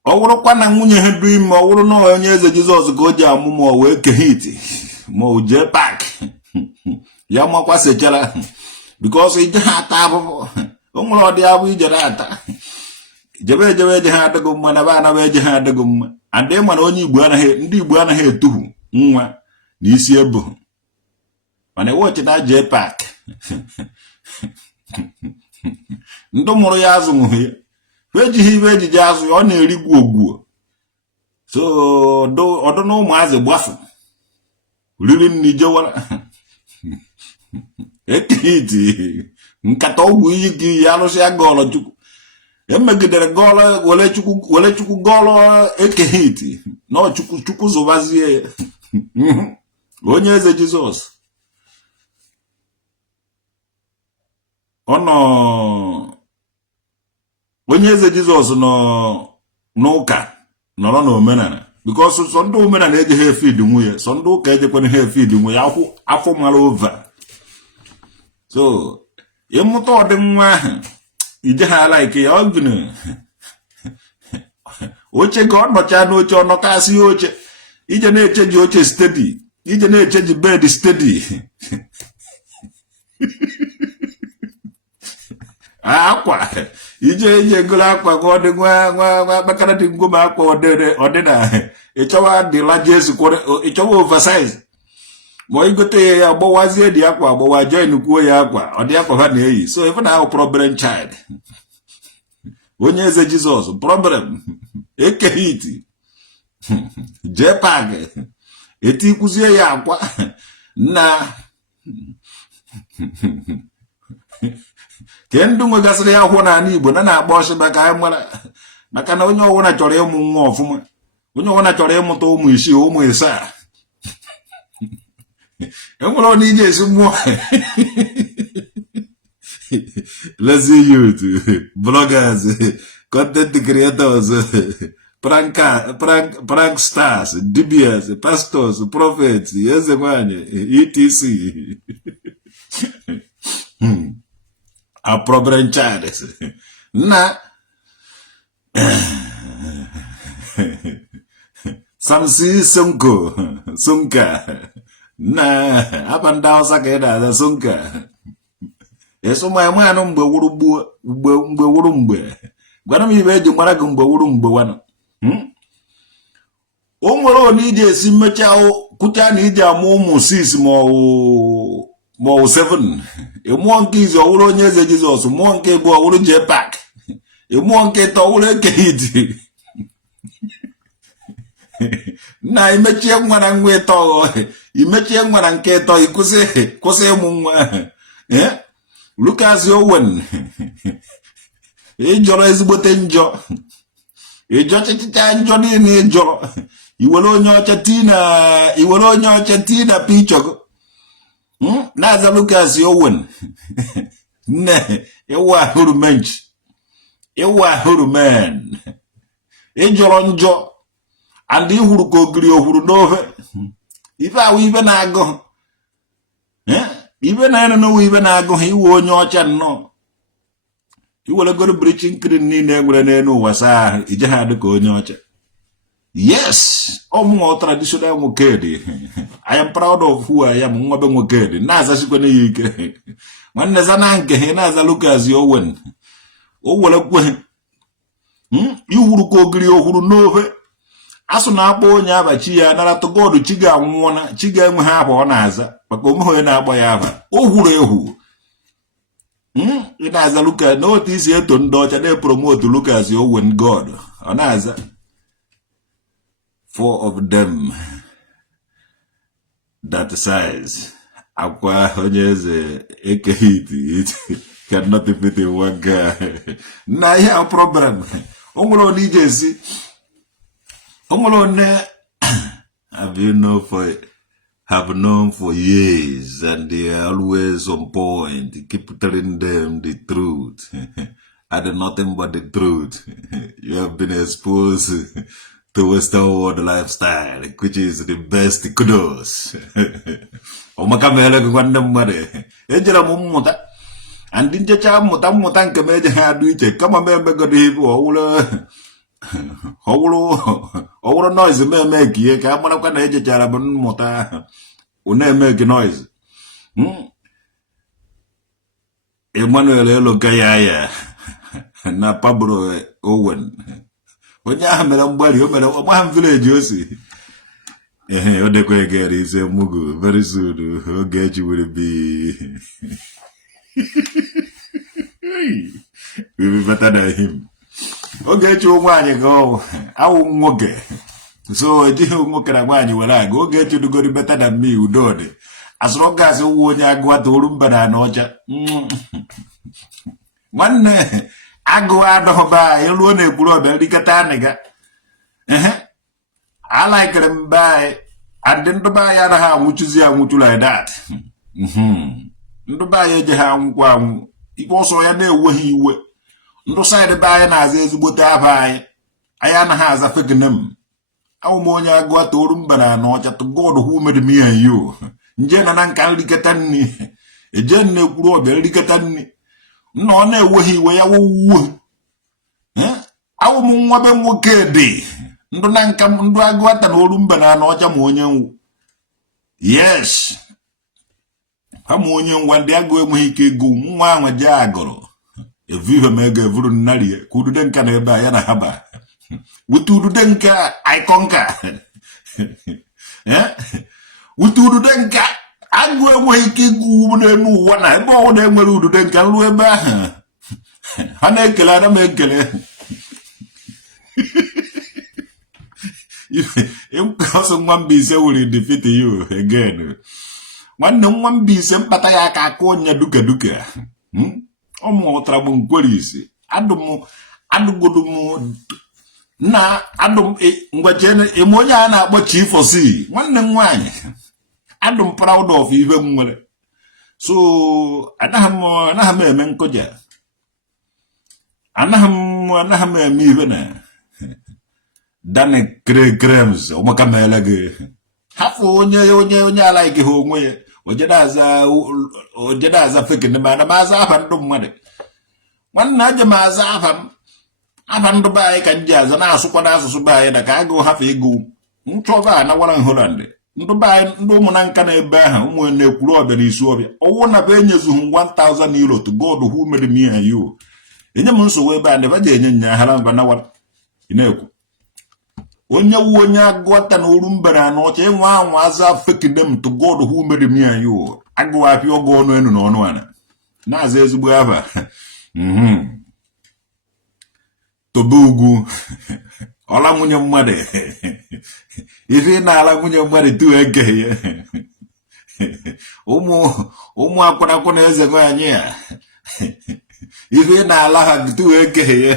ọ wụrụkwa na nwunye ha du ime ọ wụrụ na onye eze Jizọs ka o ji amụ ma o wee kee iti ma o jee pak ya makwa sechara because ije ha ata abụbụ o nwere ọdị abụ ije na-ata jebe eje ha adịghị mma na be anaba eje ha adịghị mma adị mana onye Igbo ndị Igbo anaghị etuhu nwa na isi ebu mana ewechita jee pak ndị mụrụ ya azụ nwụhụ ya ejighị ibe ejije azụ ya ọ na-erigwu ogwuo so ọdụ na ụmụazị gbafu riri nri jewara ekiti nkata ọgwụ iyi gị iyi alụsịa gọọlọ chukwu emegidere gọọlọ wele chukwu gọọlọ ekehiti na chukwu zụbazie ya onye eze Jizọs onye eze Jizọs nọ n'ụka nọrọ n'omenala because sọ ndị omenala eji ha efid nwunye sọ ndị ụka ejekwana ha efid nwunye afọ mara ova so ịmụta ọdị nwa ahụ ije ha ala ike ya ọgụnụ oche ka ọ nọcha n'oche ọ nọkasị oche ije na-echeji oche stedi ije na-echeji bed stedi akwa ije golo akwa ka ọ dị nwa kpakara dị ngoma akwa ọdịna ịchọwa dị largest ịchọwa oversize ma igote ya agbawazie dị akwa agbawa join kwuo ya akwa ọ dị akwa ha na-eyi so ife na ahụ problem child onye eze Jizọs problem ekeghị iti jee pak etikwuzie ya akwa na ke ndụ nwegasịrị ya hụ n'ala Igbo na-agba ọchị maka anyị maka na onye ọwụna chọrọ ịmụ nwa ọfụma onye ọwụna chọrọ ịmụta ụmụ isii ụmụ ịsaa enwere ọ na ije esi mmụọ lazy youth bloggers content creators prank stars dibias pastors prophets eze nwanyị etc a problem child na Samsi Sonka na abanda Hausa ka ida Sonka eso ma anụ mgbe wuru mgbe gwara m ibe eji mara gị mgbe wuru mgbe wana o nwere oni ije esi mmecha kụcha na ije amụ ụmụ 6 ma ọ 7 mmụọ nke izu ọwụrụ onye eze Jizọs mmụọ nke bụ ọwụrụ jee pak mmụọ nke ịtọ ọwụrụ ekehiti na imechie nwa na nwa ịtọ imechie nwa na nke ịtọ kwụsị ịmụ nwa Lucas Owen ịjọrọ ezigbote njọ ịjọchicha njọ niile ịjọrọ iwere onye ọcha tii na pichọ na-aza Lucas Owen nne ịwụ ahụrụ mench ịwụ ahụrụ men ịjọrọ njọ and ihuru ka ogiri ohuru n'ofe ife awụ ibe na-agụ ibe na n'owe ibe na-agụ ha iwe onye ọcha nnọọ iwelegoro brichin krin niile enwere n'elu ụwa saa ahụ ije ha dị ka onye ọcha yes ọmụnwa traditional nwokedi I am proud of who I am nwa be nwokedi na-azasikwana ya ike nwanne za na nke ha na-aza Lucas Owen o werekwe ihuru ka ogiri ohuru n'ofe asụ na-akpọ onye abachi ya nara tụgodu chi ga-anwụọna chi ga-enwe ha abụ ọ na-aza maka onwe onye na-agba ya aba o huru ehu Ị na-aza Lucas n'otu isi eto ndị ọcha na-epromote Lucas Owen God. Ọ na-aza 4 of them that size. Akwa onye eze ekeghị it cannot fit in one guy. Na ihe a problem. O nwere onye ije esi. O nwere onye have known for years, and they are always on point. Keep telling them the truth and nothing but the truth. You have been exposed to Western world lifestyle, which is the best kudos. Omakamele kwanda mmare. Ejera mumuta. And dinjecha muta nke meje ha adu iche. Kama membe godi hibu owuro noise make ye ka amana kwa na ejechara bụ mmụta una-make noise. Emmanuel Eloka ya na Pablo Owen onye ahụ mere mgbari o mere ọgba village o si o dekwa egere ise mugu very soon Ogechi will be will be better than him. Ogechi nwaanyị ga awụ nwoke so ejighị nwoke na nwaanyị were aga. Ogechi dugori better than me udode asụrụ gasị wụ onye agụwa toru mba na ọcha nwanne agụ adọba elu na-ekwuru ọbịa rikọta anịga alaikere mba and ndụba anyị anaghị anwụchuzi anwụchu like that. Ndụba anyị ejeghị anwụkwa anwụ ikpe ọsọ ya na-eweghị iwe. Ndụ saịdị be anyị na-aza ezigbote aba anyị anaghị aza fekenem. Awụ m onye agụa toru mba na ọcha to God who made me and you. Nje na nka nrikọta nni eje na-ekwuru ọbịa nrikọta nni nna ọ na-eweghị iwe ya wụwuo. Awụ m nwa be nwoke dị ndụ na nka ndụ agụata na oru mba na ọcha ma onye nwụ. Yes, ha ma onye nwa ndị agụ enweghị ike ego nwa ahụ je agụrụ evive m ego evuru nnarie ka udude nka na ebe a ya na ha ba wute udude nka ikonka wute udude nka agụ enweghị ike igwu n'elu ụwa na ebe ọwụ na-enwere udude nka nrụ ebe ahụ ha na-ekele ana m ekele ọsọ nwa Mbaise wuri defeat you again. Nwanne nwa Mbaise mkpata ya aka aka onye duka ọ mụtara m nkwere adụgodo m na adụm ngwachene eme onye a na-akpọ Chief Osi nwanne nwaanyị adụm proud of ibe m nwere. So anaghị m eme nkọja, anaghị m eme ibe na Dani Krems ụmụka meele gị hafụ onye ala ike ha onwe ya ojede aza fekene ma ana m aza afa ndụ mmadụ. Nwanne aje m aza afa ndụ be anyị ka nji aza na-asụkwa n'asụsụ be anyị na ka agụ hafụ ego nchọba a na wara Holland ndụ be anyị ndị ụmụ na nka na ebe ahụ ụmụ na-ekwuru ọbịa n'isi ọbịa ọwụ na be enyezughị 1000 euro to God who made me and you. Enye m nsogbu ebe a ndeba ji enye nya hara ngwa na wara ị na-ekwu onye wu onye agụta na oru mba na ọcha enwe anwa aza fekene m to God who made me and you. Agụwa apịa ọgụ ọnụ enu na ọnụ ana na-aza ezigbo aba tobe ugwu ọla nwunye mmadụ ife na-ala nwunye mmadụ tu ege ya ụmụ akwụnakwụna eze nwanyị ya ife na-ala ha tu ege ya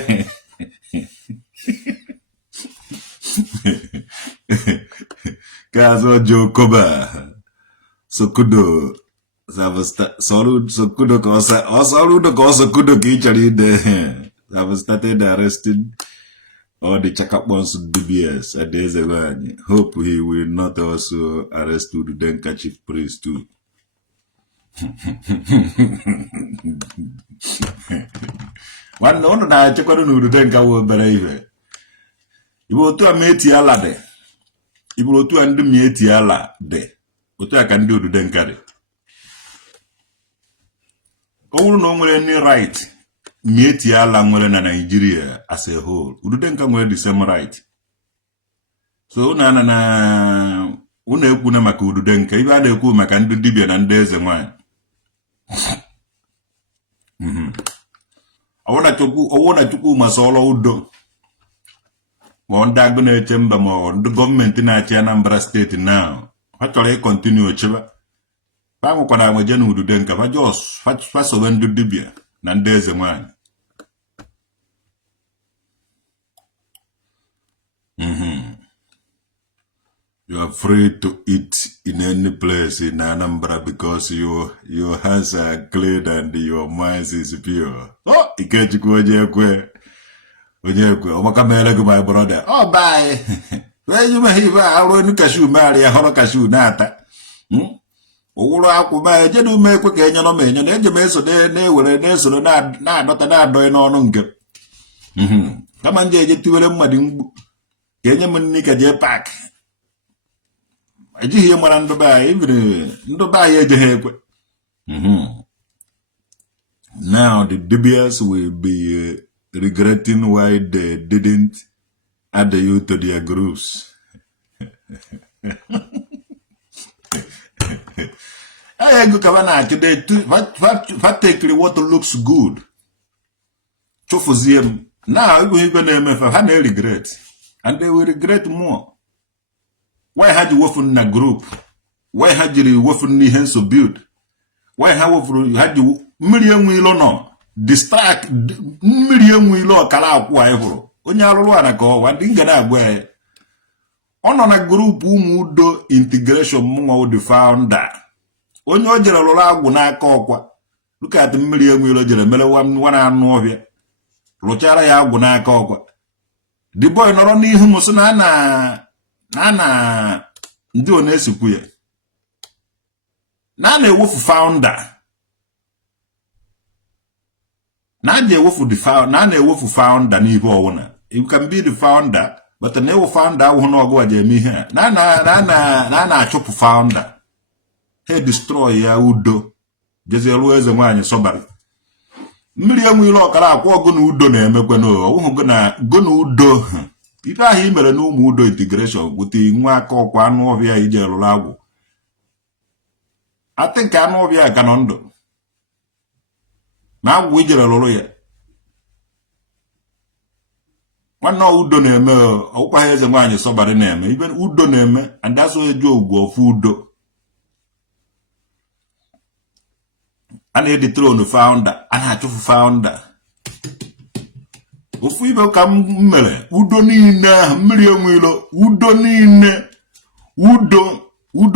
Kazo Jokoba Sokudo Sokudo Sokudo Kichari have started arresting all the Chakapons DBS at days ago. Hope he will not also arrest Ududenka chief priest too. One no na chekwado na Ududenka wo bere ife. Ibo otu a meti ala de. Ibo otu a ndị meti ala de. Otu a ka ndị Ududenka de. Ọ wụrụ na o nwere any right meti ala nwere na Nigeria as a whole. Ududenka nwere the same right. So na ekwu na maka Ududenka, ibe a na-ekwu maka ndị dibịa na ndị eze nwanyị. Ọwụna chukwu masọlọ udo ma ndị agụ na-eche mba ma ndị gọọmenti na-achị Anambra steeti na ha chọrọ ịkọntinu chebe ha nwekwana agbeje na udude nka fa sobe ndị dibịa na ndị eze nwanyị. You are free to eat in any place in Anambra because your hands are clean and your mind is pure. Oh, Ikechukwu Onyekwe. Omaka melego my brother. Oh, bye. Where you may have a cashew marry a horror cashew nata. Owuru akwu ba eje du me kwe ka enyo no menyo na eje me so na ewere na esoro na adọta na adọ n'ọnụ nke. Kama nje eje tiwere mmadu mgbu. Ka enye m nni ka je park. Ejighị ihe mara ndụ be anyị ibiri ndụ be anyị ejeghị ekwe. Now the DBS will be regretting why they didn't add you to their groups. I go kavana today. What take what looks good. Chofuziem. Now you go name if I had regret, and they will regret more. Why had you wofen na group? Why had you wofen ni henso build? Why had you million wheel no distract million wheel kala akwa ehuru? Onye arụrụ ana ka ọwa ndị ngana agwa ono na group umudo integration mwa the founder. Onye o jere lụrụ agwụ n'aka ọkwa. Look at million wheel jere mere wana anụ ọbịa. Lụchara ya agwụ n'aka ọkwa. The boy nọrọ n'ihu muso na ndị ọ na-esikwu ya na-ewofu founder na-ewofu founder n'ibe ọwụna. You can be the founder but na-ewu founder ahụ na ọgụ aja eme ihe na-achụpụ founder ha destroy ya udo jezielu eze nwaanyị sọbara mmiri enwe ile ọkara akwa ọgụ na udo na-emekwe n'ọwụhụ go na udo. Ife ahụ i mere na ụmụ udo integration gwute nwa aka ọkwa anụ ọbịa ije lụrụ agwụ. Ati nke anụ ọbịa ka nọ ndụ na agwụ ijere lụrụ ya. Nwanne udo na-eme ọkwa eze nwaanyị sọbara na-eme ibe udo na-eme andaso eju ogwu ofu udo. A na-edi throne founder, a na-achụfu founder. Ofu ibe ka m mere udo niile mmiri enwilo udo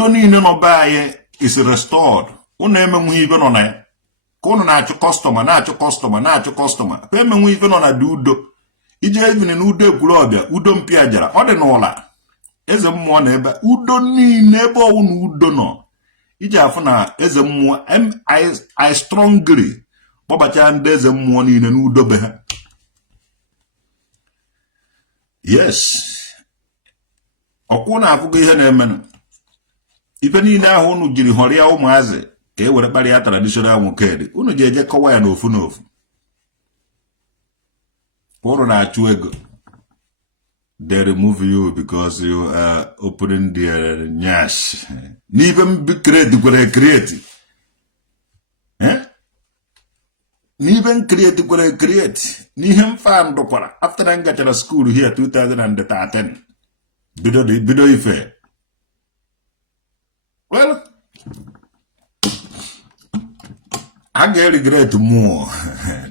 niile no ba anyị is restored. Unu emenwu ibe nọ na ya ka unu na-achụ customer pa emenwu ibe nọ na dị udo ije evini na udo ekwuru ọbịa udo mpịa jara ọ dị n'ụla eze mmụọ na ebe udo niile ebe ọwụ na udo nọ ije afụ na eze mmụọ I strongly kpọbacha ndị eze mmụọ niile na udo be ha. Yes. Ọkwụ na-afụgo ihe na-emenụ. Ife niile ahụ unu jiri họrịa ụmụazị ka e were kparịa traditional nwokedi. Unu ji eje kọwa ya n'ofu n'ofu. Unu na-achụ ego. They remove you because you are opening their nyash. N'ife m create. N'ife m create. N'ihe m fan dokwara after I got to school here 2013. Bido ife. Well, I get regret more.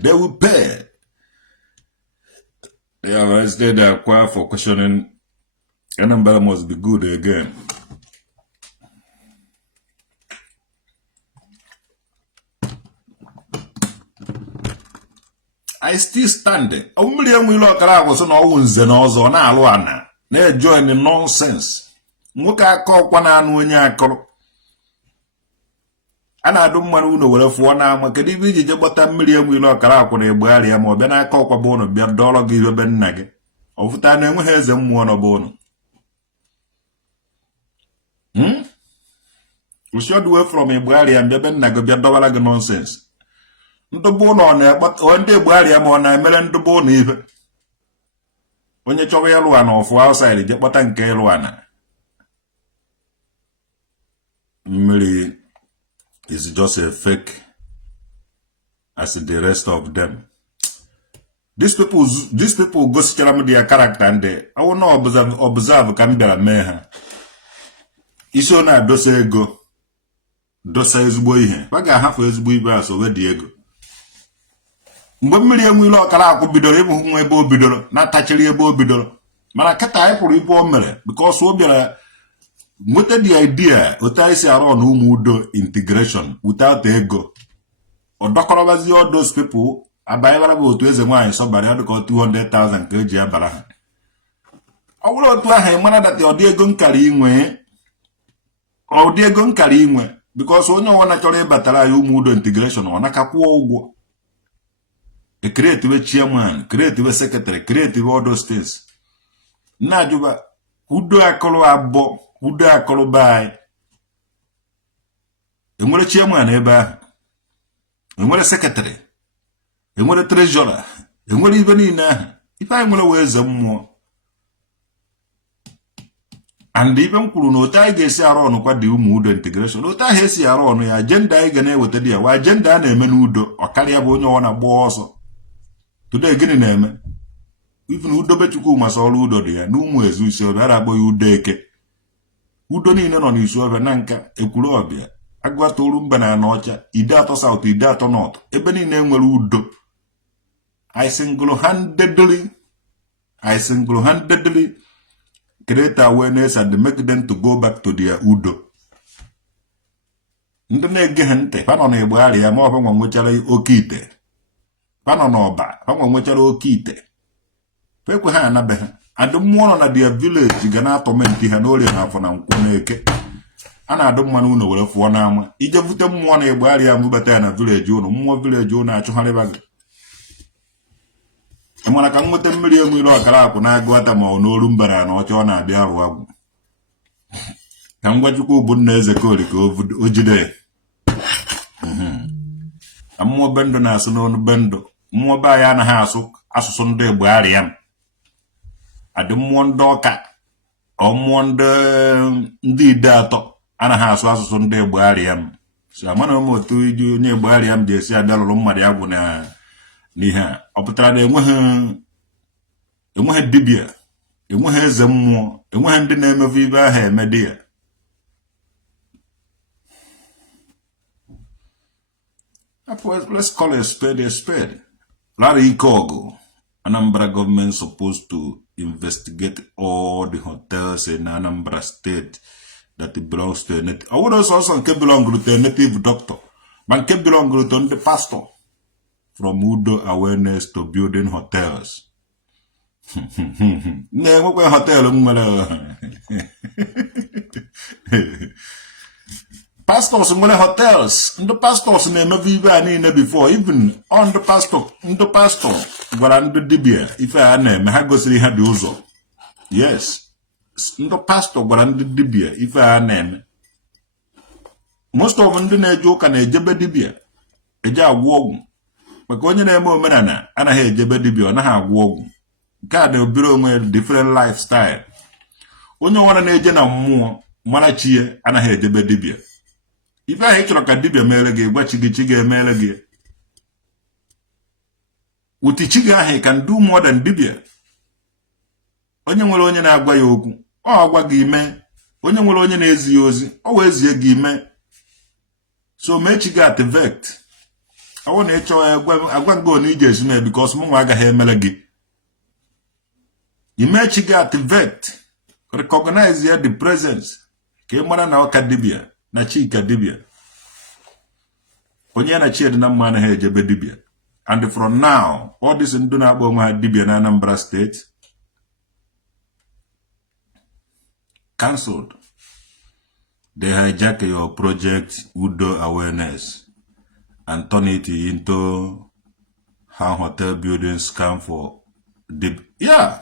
They will pay. They have arrested Akwa for questioning Anambra must be good again. I still stand. A million will look around was no one's and also na aluana. They join the nonsense. Muka call one and when ya call. And I don't want to know for now. My cadivy, but a million will look around when a barrier more than I call a bone of your dollar give a ben nugget. Of time has them one a bone. We should do it from a barrier and ben nugget your dollar nonsense. The bone on there, but one day barrier more than I melon the bone even. When you chop a one off outside, you get what I care one. Really is just a fake as the rest of them. These people go to their character and I will not observe Kambera Meha. Isona dosa ego. Dosa ezigbo ihe. Waga hafu ezigbo ibe aso we di ego. Mgbe mmiri enwe ile ọkara akwụ bidoro ịbụ nwa ebe o bidoro na-atachiri ebe o bidoro. Mana kịta anyị pụrụ ibu o mere because o bịara nweta the idea otu anyị si arụ ọnụ ụmụ udo integration without ego. Ọ dọkọrọbazi all those people abanyebara bụ otu eze nwaanyị sọbara ya dịka 200,000 ka eji abara ha. Ọ bụrụ otu ahụ ịmara dati ọdị ego nkara inwe because onye ọwụna chọrọ ịbatara anyị ụmụ udo integration ọ naka kwụọ ụgwọ. A creative chairman, creative secretary, creative all those things. Najuba, udo akolo abo, udo akolo bai. Emore chairman eba, emore secretary, emore treasurer, emore even ina. If I emore weze mmo. And even kuru no ta igesi arono kwa di umu udo integration. No ta hesi arono ya agenda igene wetedia. Wa agenda na eme udo. Okali ya bonyo wana boso. Today gini neme. Even udo bechuku masolo udo dia. Numu ezu isi obi. Ara boy udo eke. Udo ni ino ni isu obi. Nanka ekulu obi. Agwa toru mba na anocha. Ide ato south, ide ato north. Ebe ni nwere udo. I single-handedly create awareness and make them to go back to their udo. Ndị na-ege ha ntị, pa nọ na Igbo ya ma ọ nwa nwechara oke ite. Pa nọ n'ọba, pa nwa nwechara oke ite. Pekwe ha anabe ha. Adụ mmụọ nọ na their village ga na-atọmenti ha n'orie na afọ na nkwụ na-eke. A na-adụ mmanụ ụlọ were fụọ n'ama. Ije vute mmụọ na Igbo ya mbata ya na village ụlọ, mmụọ village ụlọ achụgharịba gị. Emana ka nwete mmiri enwe ile ọkara akwụ na-agụ ata ma ọ n'olu mbara na ọcha ọ na-abịa arụ agwụ. Ka ngwachukwu bụ nna eze kori ka o jide. Mmụọ bendo na-asụ n'ọnụ bendo. Mmụọ be anyị anaghị asụ asụsụ ndị Igbo arịa. Adị mmụọ ndị ọka ọ mmụọ ndị ide atọ anaghị asụ asụsụ ndị Igbo arịa. So amana m otu iji onye Igbo arịa ji esi abịa lụrụ mmadụ agwụ na n'ihe a. Ọ pụtara na enweghị dibịa, enweghị eze mmụọ, enweghị ndị na-emefu ibe ahụ emedi ya. Let's call a spade a spade. Larry Ikogo, Anambra government supposed to investigate all the hotels in Anambra state that belongs to a native. I would also belong to a native doctor, but can belong to the pastor. From Udo awareness to building hotels. Never hotel. Pastors hotels. The pastors never viva before. Even on the pastor, Guaranda Dibia. If I name Hagosri had uso. Yes. The pastor Guaranda Dibia. If I name most of them didn't joke and a jebbe dibia. A jar wog. Maka onye na-eme omenala anaghị ejebe dibịa, ọ naghị agwọ ọgwụ. Nke a na-ebiri onwe different lifestyle. Onye ọwara na-eje na mmụọ mara chi ya anaghị ejebe dibịa. Ife ahụ ị chọrọ ka dibịa mere gị, gwa chi gị emere gị. Uti chi gị ahụ can do more than dibịa. Onye nwere onye na-agwa ya okwu, ọ agwa gị ime. Onye nwere onye na-ezi ya ozi, ọ wee zie gị ime. So mee chi gị activate. I want to go on Ije because Mwaga Hemelagi. Image activate, recognize here the presence. Kemara na Kadibia, na Chika Dibia. Onyana cheered na man jebe Dibia. And from now, all this in Dunaboma Dibia in Anambra State cancelled. They hijack your project Udo Awareness and turn it into how hotel buildings come for the yeah.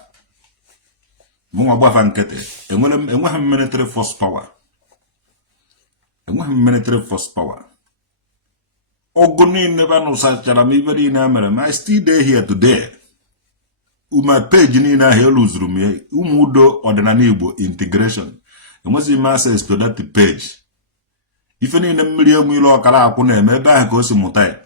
Military force power. Military force power. Ogoni never know such a very name. I still there here today. My page in here lose room. Umudo or the Igbo integration. And what's the access to that page? If any million will look at maybe I go to Mutai.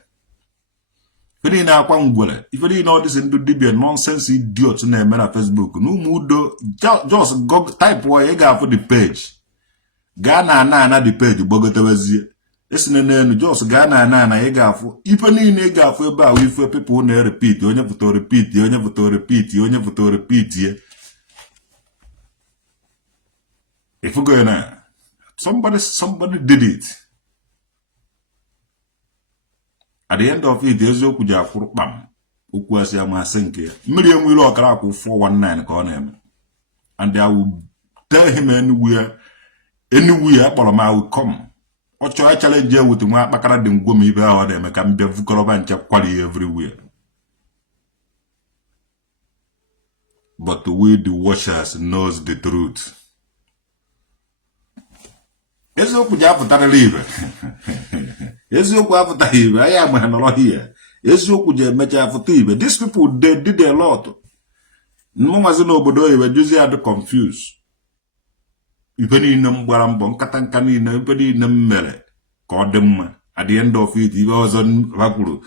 Fedi na akwa ngwele. Ifedi na all this into dibia nonsense idiots na eme na Facebook. No mudo just go type why you ga for the page. Ga na the page bogotewezie. Esinene just ga na you ga for. Ife niile ga for ebe a ife people na repeat. Onye foto repeat, onye foto repeat, onye foto repeat ye. If you go na somebody did it. At the end of it, eziokwu ji akwụrụ kpam. Okwu asị amasị nke ya. Mmiri enwere ọkara akwụ 419 ka ọ na-eme. And I will tell him anywhere akpọrọ m I will come. Ọ chọọ challenge with nwa akpakara dị ngwo m ibe ahụ ọ na-eme ka m bịa vukọrọba nche kwali everywhere. But we the watchers knows the truth. Eziokwu ji apụtarịrị ibe. Eziokwu apụtaghị ibe. Anyị amaghị nọrọ here. Eziokwu ji emecha afụta ibe. These people, they did a lot. Mmazi n'obodo oyibo juzi adị confused. Ife niile m gbara mbọ nkata nka niile ife niile m mere ka ọ dị mma. At the end of it, ibe ọzọ rapụrụ.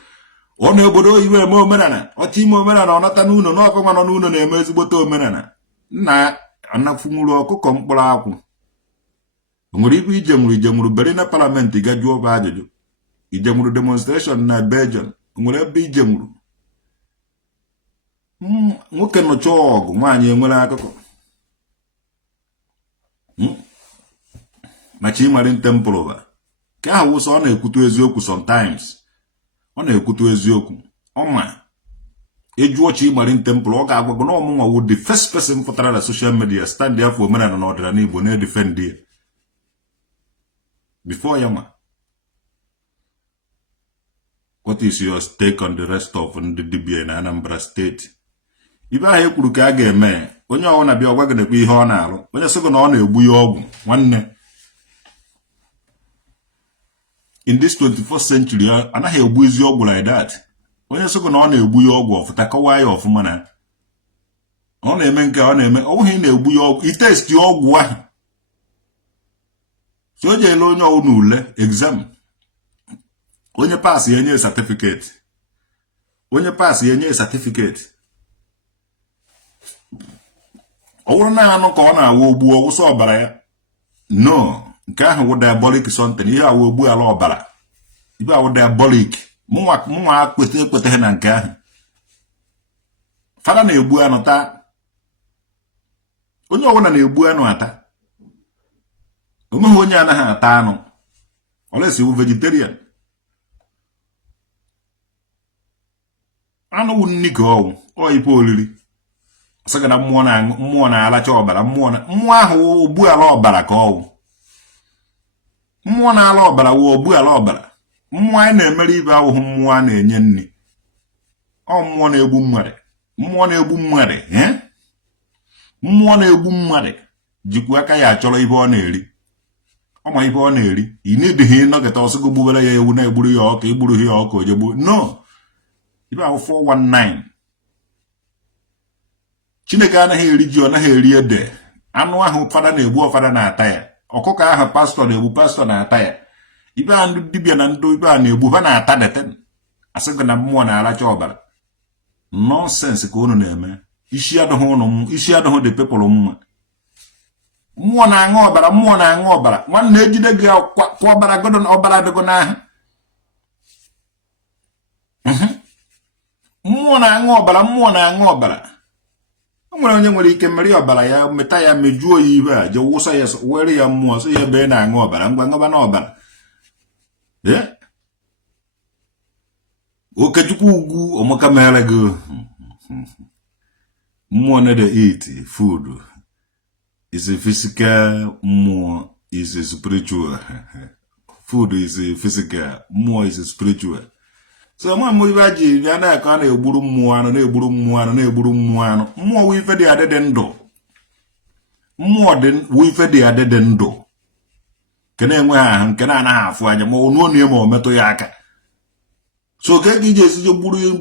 Ọ na obodo oyibo eme omenala. Ọchị ime omenala ọ nata n'ụlọ n'ọkụ nwa nọ n'ụlọ na-eme ezigbote omenala. Nna anafunwuru ọkụkọ mkpụrụ akwụ. Nwere ibe ije beri na parliament ga jụọ ba ajụjụ. Ije nwuru demonstration na Belgium. Nwere ebe ije nwuru. Nwoke nọcha ọgụ nwaanyị enwere akụkọ. Machi Marin Temple ba. Ka ahụ ụsọ ọ na-ekwutu eziokwu sometimes. Ọ na-ekwutu eziokwu. Ọma. Ejuo Chi Marin Temple ọ ga-agwago na ọmụnwa wu the first person pụtara na social media stand there for omenala na ọdịnala Igbo na-edefend ya. Before Yama. What is your stake on the rest of the dibia in Anambra State? Ibe ahụ ekwuru ka a ga-eme onye ọwụ na bịa ọgwagodekwa ihe ọ na-arụ onye sịgo na ọ na-egbu ya ọgwụ nwanne. In this 21st century anaghị egbu ezi ọgwụ like that. Onye sịgo na ọ na-egbu ya ọgwụ ọfụta kọwaa ya ọfụma na ọ na-eme nke ọ na-eme ọ bụghị na-egbu ya ọgwụ itesti ọgwụ ahụ. So je ele onye ọwụ n'ule exam. Onye pass ya enye certificate. Onye pass ya enye certificate. Ọ wụrụ na anụ ka ọ na-awa ogbu ọgwụsọ ọbara ya. No, nke ahụ wụ diabolic something. Ihe awa ogbu ala ọbara. Ibe awụ diabolic. Mụnwa kwete na nke ahụ. Fada na-egbu anụ taa. Onye ọwụna na-egbu anụ ata. Omeghị onye anaghị ata anụ. Olesi wụ vegetarian. Anụ wụ nni ka ọwụ. Ọ ipe olili. Saka na mmụọ na-alacha ọbara. Mmụọ ahụ ogbu ala ọbara ka ọwụ. Mmụọ na-ala ọbara wụ ogbu ala ọbara. Mmụọ anyị na-emere ibe awụhụ mmụọ a na-enye nni. Ọ mmụọ na-egbu mmadụ. Mmụọ na-egbu mmadụ. Mmụọ na-egbu mmadụ. Jikwa aka ya achọrọ ibe ọ na-eri. Ọma ibe ọ na-eri. Ị na-edighi nọkịta ọsịgo gbubere ya ewu na-egburu ya ọka igburu ya ọka ojegbu. No. Ibe ahụ 419. Chineke anaghị eri ji ọ naghị eri ede. Anụ ahụ fada na-egbu ọfada na-ata ya. Ọkụkọ ahụ pastọ na-egbu pastọ na-ata ya. Ibe a ndị dibịa na ndị ibe a na-egbu ha na-ata deten. Asịgo na mmụọ na-alacha ọbara. Nonsense ka unu na-eme. Isi adịghị dị people mma. Mmụọ na-aṅụ ọbara, mmụọ na-aṅụ ọbara. Nwanne ejide gị kwa ọbara godo na ọbara dịgo n'ahụ. Mmụọ na-aṅụ ọbara, mmụọ na-aṅụ ọbara. O nwere onye nwere ike mmeri ọbara ya meta ya mejuo ya ibe a je wụsa ya were ya mmụọ so ya ebe na-aṅụ ọbara ngwa ngaba na ọbara. Okechukwu ugwu omaka mere gị. Mmụọ na eat food. Is a physical, more is a spiritual. Food is a physical, more is a spiritual. So my muivaji, yana kana eburu muano, neburu muano, neburu muano. More we fed the other than do. More than we fed the other than do. Can I half when you no name or metoyaka? So can you just buru,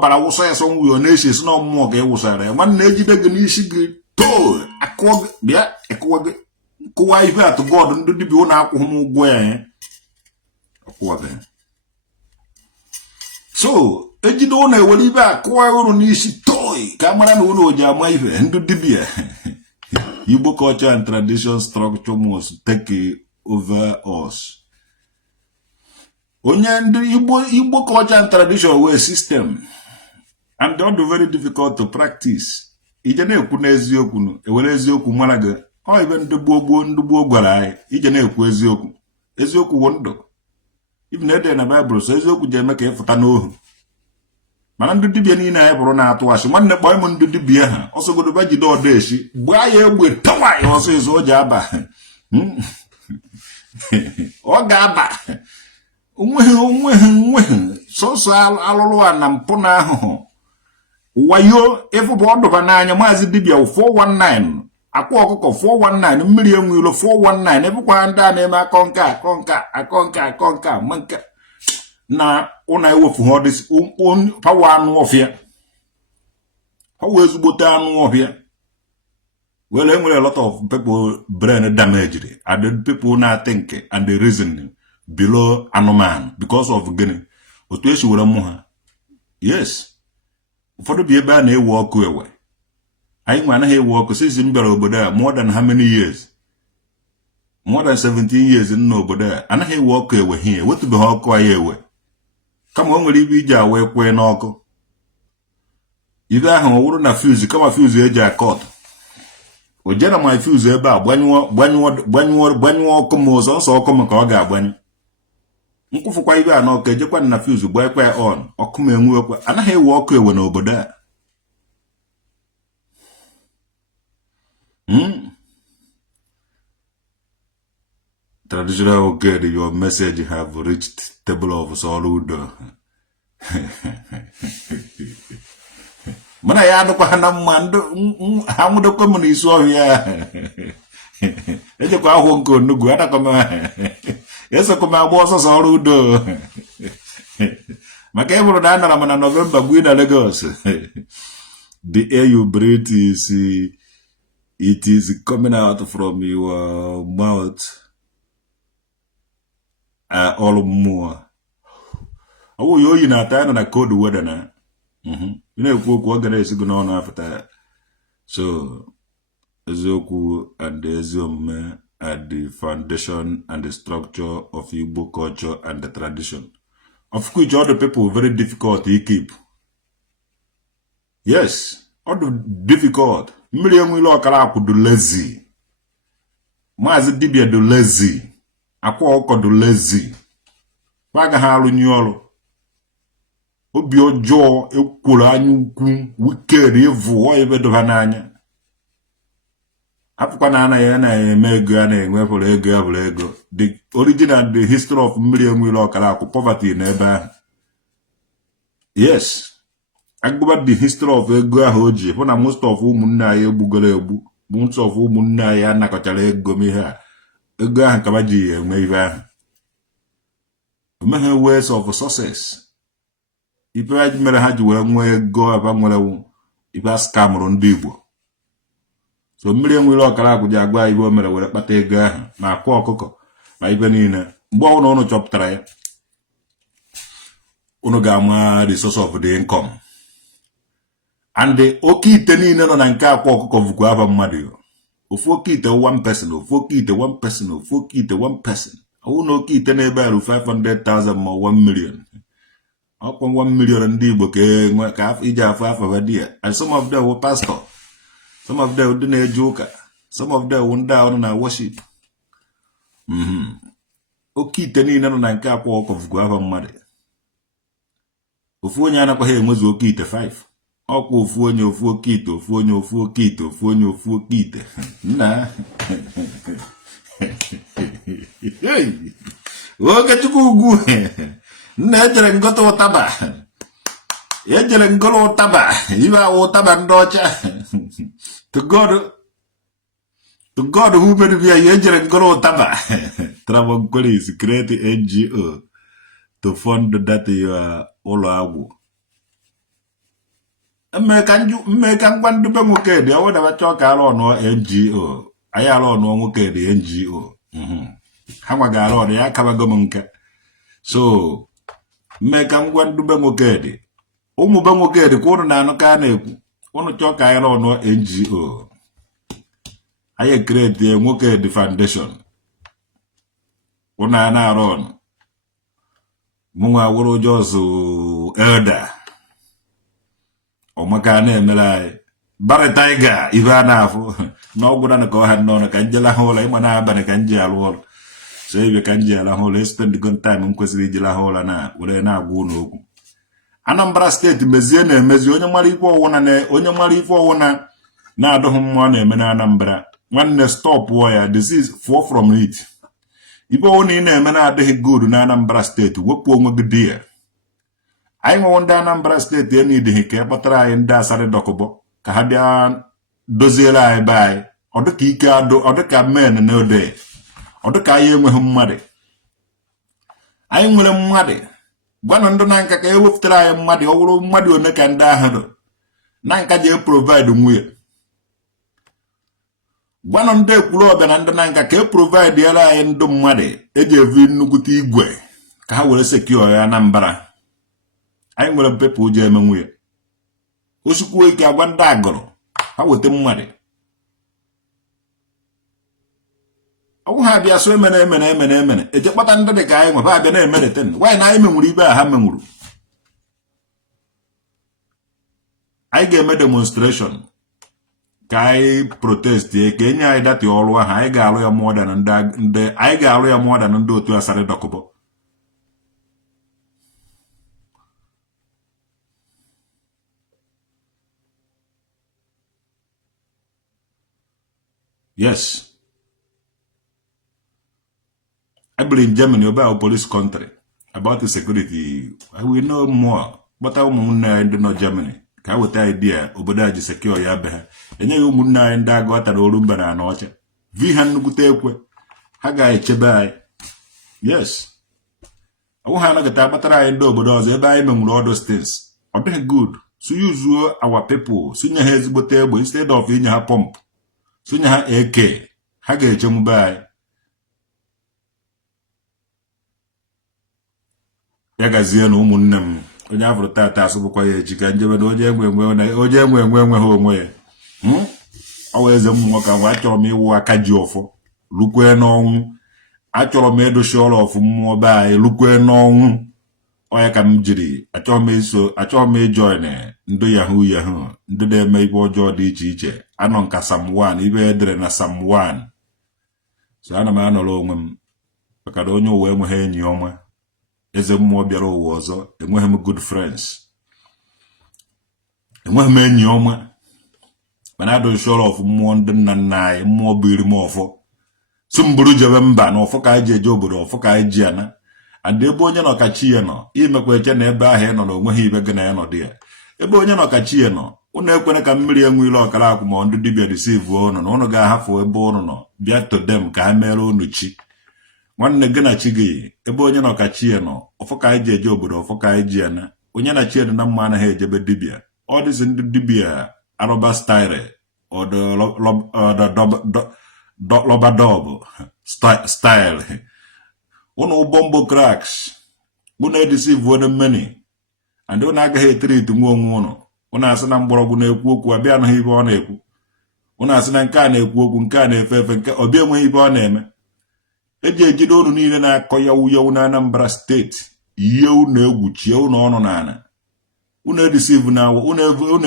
but I was saying some your nations no more gay was there. One lady the Ganisi to Akwa Okuko ife atụ God ndị dibịa ụlọ akwụghị m ụgwọ ya. So ejide ụnụ ewere ibe akụwa ụrụ n'isi toy ka mara na ụnụ oji ama ife ndụ dibia. Igbo culture and tradition structure must take over us. Onye ndị Igbo culture and tradition were system and they are very difficult to practice. Ije na-ekwu n'eziokwu ewere eziokwu mara gị ọ ibe ndị gboo gwara anyị ije na-ekwu eziokwu wụ ndụ. Even ede na Bible so eziokwu ji eme ka ịfụta n'ohu. Mana ndị dibia niile anyị bụrụ na-atụ asị nwanne kpọọ m ndị dibia ha ọsọgodoba jide ọdaeshi gbaa ya egbe tawa ya ọsịsọ o ji aba ọ ga-aba onweghị sọsọ alụlụ a na mpụ na ahụhụ wayo ịfụbụ ọdụba n'anya maazị dibia 419 akwa ọkụkọ 419 mmiri enwilo 419 ebụkwa ndị a na-eme akọ nka ma nke na ụna ewefu ha ọdịs pawa anụ ọfịa ha wee ezigbote anụ ọfịa well enwere a lot of people brain damaged and the people na think and the reason below anụmanụ because of gịnị otu esi were mmụ ha. Yes, ụfọdụ bi ebe a na-ewe ọkụ ewe anyị nwa anaghị ewe ọkụ since m bịara obodo a more than how many years, more than 17 years nọ obodo a anaghị ewe ọkụ ewe ha ewetụbeghị ọkụ anyị ewe kama o nwere ibe iji awa ekwe n'ọkụ ibe ahụ ọ wụrụ na fuse kama fuse eji akọt o jena ma fuse ebe a gbanyụọ ọkụ ma ụzọ nsọ ọkụ m ka ọ ga-agbanyụ nkwụfụkwa ibe a n'ọkụ ejekwa na fuse gbanyekwa ya on ọkụ ma enwekwa anaghị ewe ọkụ ewe n'obodo a. Traditional okay, your message have reached table of Soludo. Mana ya adụkwa na mmandu ha nwụdokwa m n'isi ọhịa ejekwa ahụ nke onugwu adakọma esokwa agba ọsọ Soludo maka ebụrụ na anara m na November gwi na Lagos. The air you breathe is coming out from your mouth all more. Oh, you na time na cold weather na. You know, organize go on after. So, Ezoku and Eziome are the foundation and the structure of Igbo culture and the tradition, of which other people are very difficult to keep. Yes, all the difficult. Million will look at do lazy. Mazi dibia do lazy. Akwa Okuko do lazy. Baga ha alu nyolo. Obi ojo ekwuru anya ukwu wicked evu o ebe do n'anya. Apụkwa na anaghị na-eme ego a na-enwefụrụ ego. The original the history of mmiri enwere ọkara akwụ poverty na ebe ahụ. Yes. Agụba the history of ego ahụ oji hụ na most of ụmụnne anyị egbugoro egbu. Most of ụmụnne anyị anakọchara ego m ihe a. Ego ahụ kaba ji enwe ibe ahụ. Omeghe ways of success. Ibe ha mere ha ji wee nwee ego aba nwere ibe scamrụ ndị Igbo. So mmiri enwere ọkara akwụ ji agwa ibe o mere were kpata ego ahụ na akwa ọkụkọ na ibe niile. Mgbe ọbụla unu chọpụtara ya unu ga-ama the source of the income. And the oke ite niile nọ na nke akwa ọkụkọ bụkwa aba mmadụ. Ofu oke ite one person, ofu oke ite one person, ofu oke ite one person. Ọwụ na oke ite n'ebe arụ 500,000 ma 1 million. Ọkwa 1 million ndị Igbo ka ije afọ afọ di ya. And some of them were pastor. Some of them dị na-eje ụka. Some of them were ndị ahụ na worship. Oke ite niile nọ na nke akwa ọkụkọ bụkwa aba mmadụ. Ofu onye anakwaghị enwezu oke ite 5. Ọkwa ofu onye ofu oke ite, ofu onye ofu oke ite, ofu onye ofu oke ite. Nna. Oge Chukwu ugwu. Nna ejere ngota ụtaba. Ejere ngolo ụtaba. Ibe awụ ụtaba ndị ọcha. To God who made me a ejere ngolo ụtaba. Travel police create NGO to fund that your ụlọ agwụ. Mmeka ngwa ndube nwoke dị ọwụ daba chọọ ka alụ ọnụọ NGO. Anyị alụ ọnụọ nwoke dị NGO. Ha nwa ga-alụ ọnụ ya akabago m nke. So mmeka ngwa ndube nwoke dị ụmụ be nwoke dị ka ụnụ na-anụ ka a na-ekwu ụnụ chọọ ka anyị rụọ NGO anyị kreti nwoke dị foundation ụnụ a na-arụ ọnụ mụnwa wụrụ ụjọ ọzọ elder ọmaka na-emere anyị barịta ịga ife a na-afụ na ọgwụra na ka ọha n'ọnụ ka njela ha ụlọ ịma na-abalị ka nji alụ ọrụ so ebe ka nji alahụ ụlọ esitendigo time m kwesịrị iji lahụ ụlọ na were na-agwa ụlọ okwu Anambra steeti mezie na-emezi onye mara ife ọwụna na-adụghị mmụọ na-eme na Anambra nwanne stọpụọ ya disease fall from it ife ọwụna ị na-eme na-adịghị good na Anambra steeti wepụ onwe gị dị ya anyị nwewo ndị Anambra steeti enidịghị ka e kpọtara anyị ndị asarị dọkụbọ ka ha bịa doziere anyị be anyị ọ dịka ike adụ ọ dịka men na ode ọ dịka anyị enweghị mmadụ anyị nwere mmadụ gwanụ ndị na nka ka e wepụtara anyị mmadụ ọ wụrụ mmadụ one ka ndị ahụ nọ na nka ji provide nwunye gwanụ ndị ekwuru ọbịa na ndị na nka ka e provide yere anyị ndị mmadụ eji evi nnukwute igwe ka ha were sekio ya Anambra anyị nwere mpepụ ji eme nwunye osikwu ike agwa ndị agụrụ ha weta mmadụ ọwụ ha bịa so emene eje kpata ndị dị ka anyị nwe ha bịa na-emerete nwaanyị na anyị menwuru ibe a ha menwuru anyị ga-eme demonstration ka anyị protest ka enye anyị data ọrụ ahụ anyị ga-arụ ya mọda na ndị otu asarị dọkụbọ yes I believe in Germany about police country about the security. I will know more. But I won't know Germany. Ka weta idea obodo aji secure ya be ha. Enye ya ụmụnne anyị ndị agụ atara olumba na anọcha. Vi ha nnukwu ekwe. Ha ga-echebe anyị. Yes. Ọwụ ha anagata akpatara anyị ndị obodo ọzọ ebe anyị menwuru all those things. Ọ dịghị good. So use our people. So nye ha ezigbote egbe instead of inye ha pump. So nye ha AK. Ha ga-echemube anyị. Ya gazie na ụmụnne m onye afụrụ tata asụbụkwa ya echi ka njebe na onye enwe ha onwe ya ọ wee eze mmụọ ka nwa achọrọ m ịwụ aka ji ọfọ lukwe n'ọnwụ achọrọ m edochi ọrụ ọfụ mmụọ be anyị lukwe n'ọnwụ ọya ka m jiri achọrọ m ịjoin ndị yahoo ndị na-eme ibe ọjọọ dị iche iche anọ nka Sam 1 ibe edere na Sam 1 so ana m anọrọ onwe m maka na onye ụwa enweghị enyi ọma eze mmụọ bịara ụwa ọzọ enweghị m good friends enweghị m enyi ọma mana adụchi ọrụ ọfụ mmụọ ndị nna nna anyị mmụọ bụ iri m ọfọ so mburu jebe mba na ọfọ ka anyị ji eje obodo ọfọ ka anyị ji ana and ebe onye nọ kachi ya nọ imekwa eche na ebe ahụ ị nọ na onweghị ibe gị na ya nọ dị ya ebe onye nọ kachi ya nọ ụnụ ekwene ka mmiri enwe ile ọkara akwụ ma ndị dibịa deceive ụnụ na ụnụ ga-ahafụ ebe ụnụ nọ bịa to them ka ha mere ụnụ chi nwanne gị na chi gị ebe onye nọ kachi ya nọ ọfọ ka anyị ji eje obodo ọfọ ka anyị ji ya na onye na chi ya dị na mma anaghị ejebe dibịa ọ dịzi ndị dibịa arọba style lọbadob style ụnụ ụbọmbo cracks ụnụ edisive one many and ụnụ agaghị etrit nwa onwe ụnụ asị na mgbọrọgwụ na-ekwu okwu abịa anụghị ibe ọ na-ekwu ụnụ asị na nke a na-ekwu okwu nke a na-efe efe nke ọbịa enweghị ibe ọ na-eme eji ejide ụnụ niile na-akọ yawu na Anambra steeti ihe ụnụ egwu chie ụnụ ọnụ n'ala ụnụ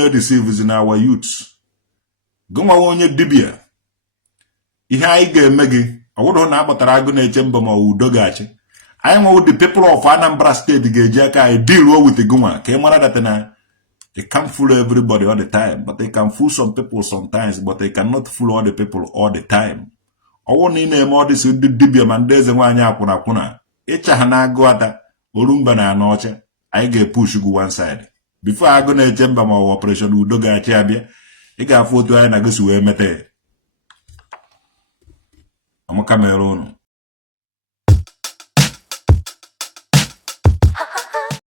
edisive na awa youths gụnwawa onye dibịa ihe anyị ga-eme gị ọwụrụ na akpọtara agụ na-eche mba ma udo ga-achị anyị nwewu the people of Anambra steeti ga-eji aka anyị deal with gụnwa ka ị mara that na you can't fool everybody all the time but you can fool some people sometimes but you cannot fool all the people all the time ọwụ na ị na-eme ọdịsị ndị dibịa ma ndị eze nwaanyị akwụna akwụna ịcha ha na-agụ ata olumba na anọcha anyị ga-epush gị one side before agụ na-eche mba ma ọ operation udo ga-achị abịa ị ga-afụ otu anyị na gosi wee mete amaka mere ụnụ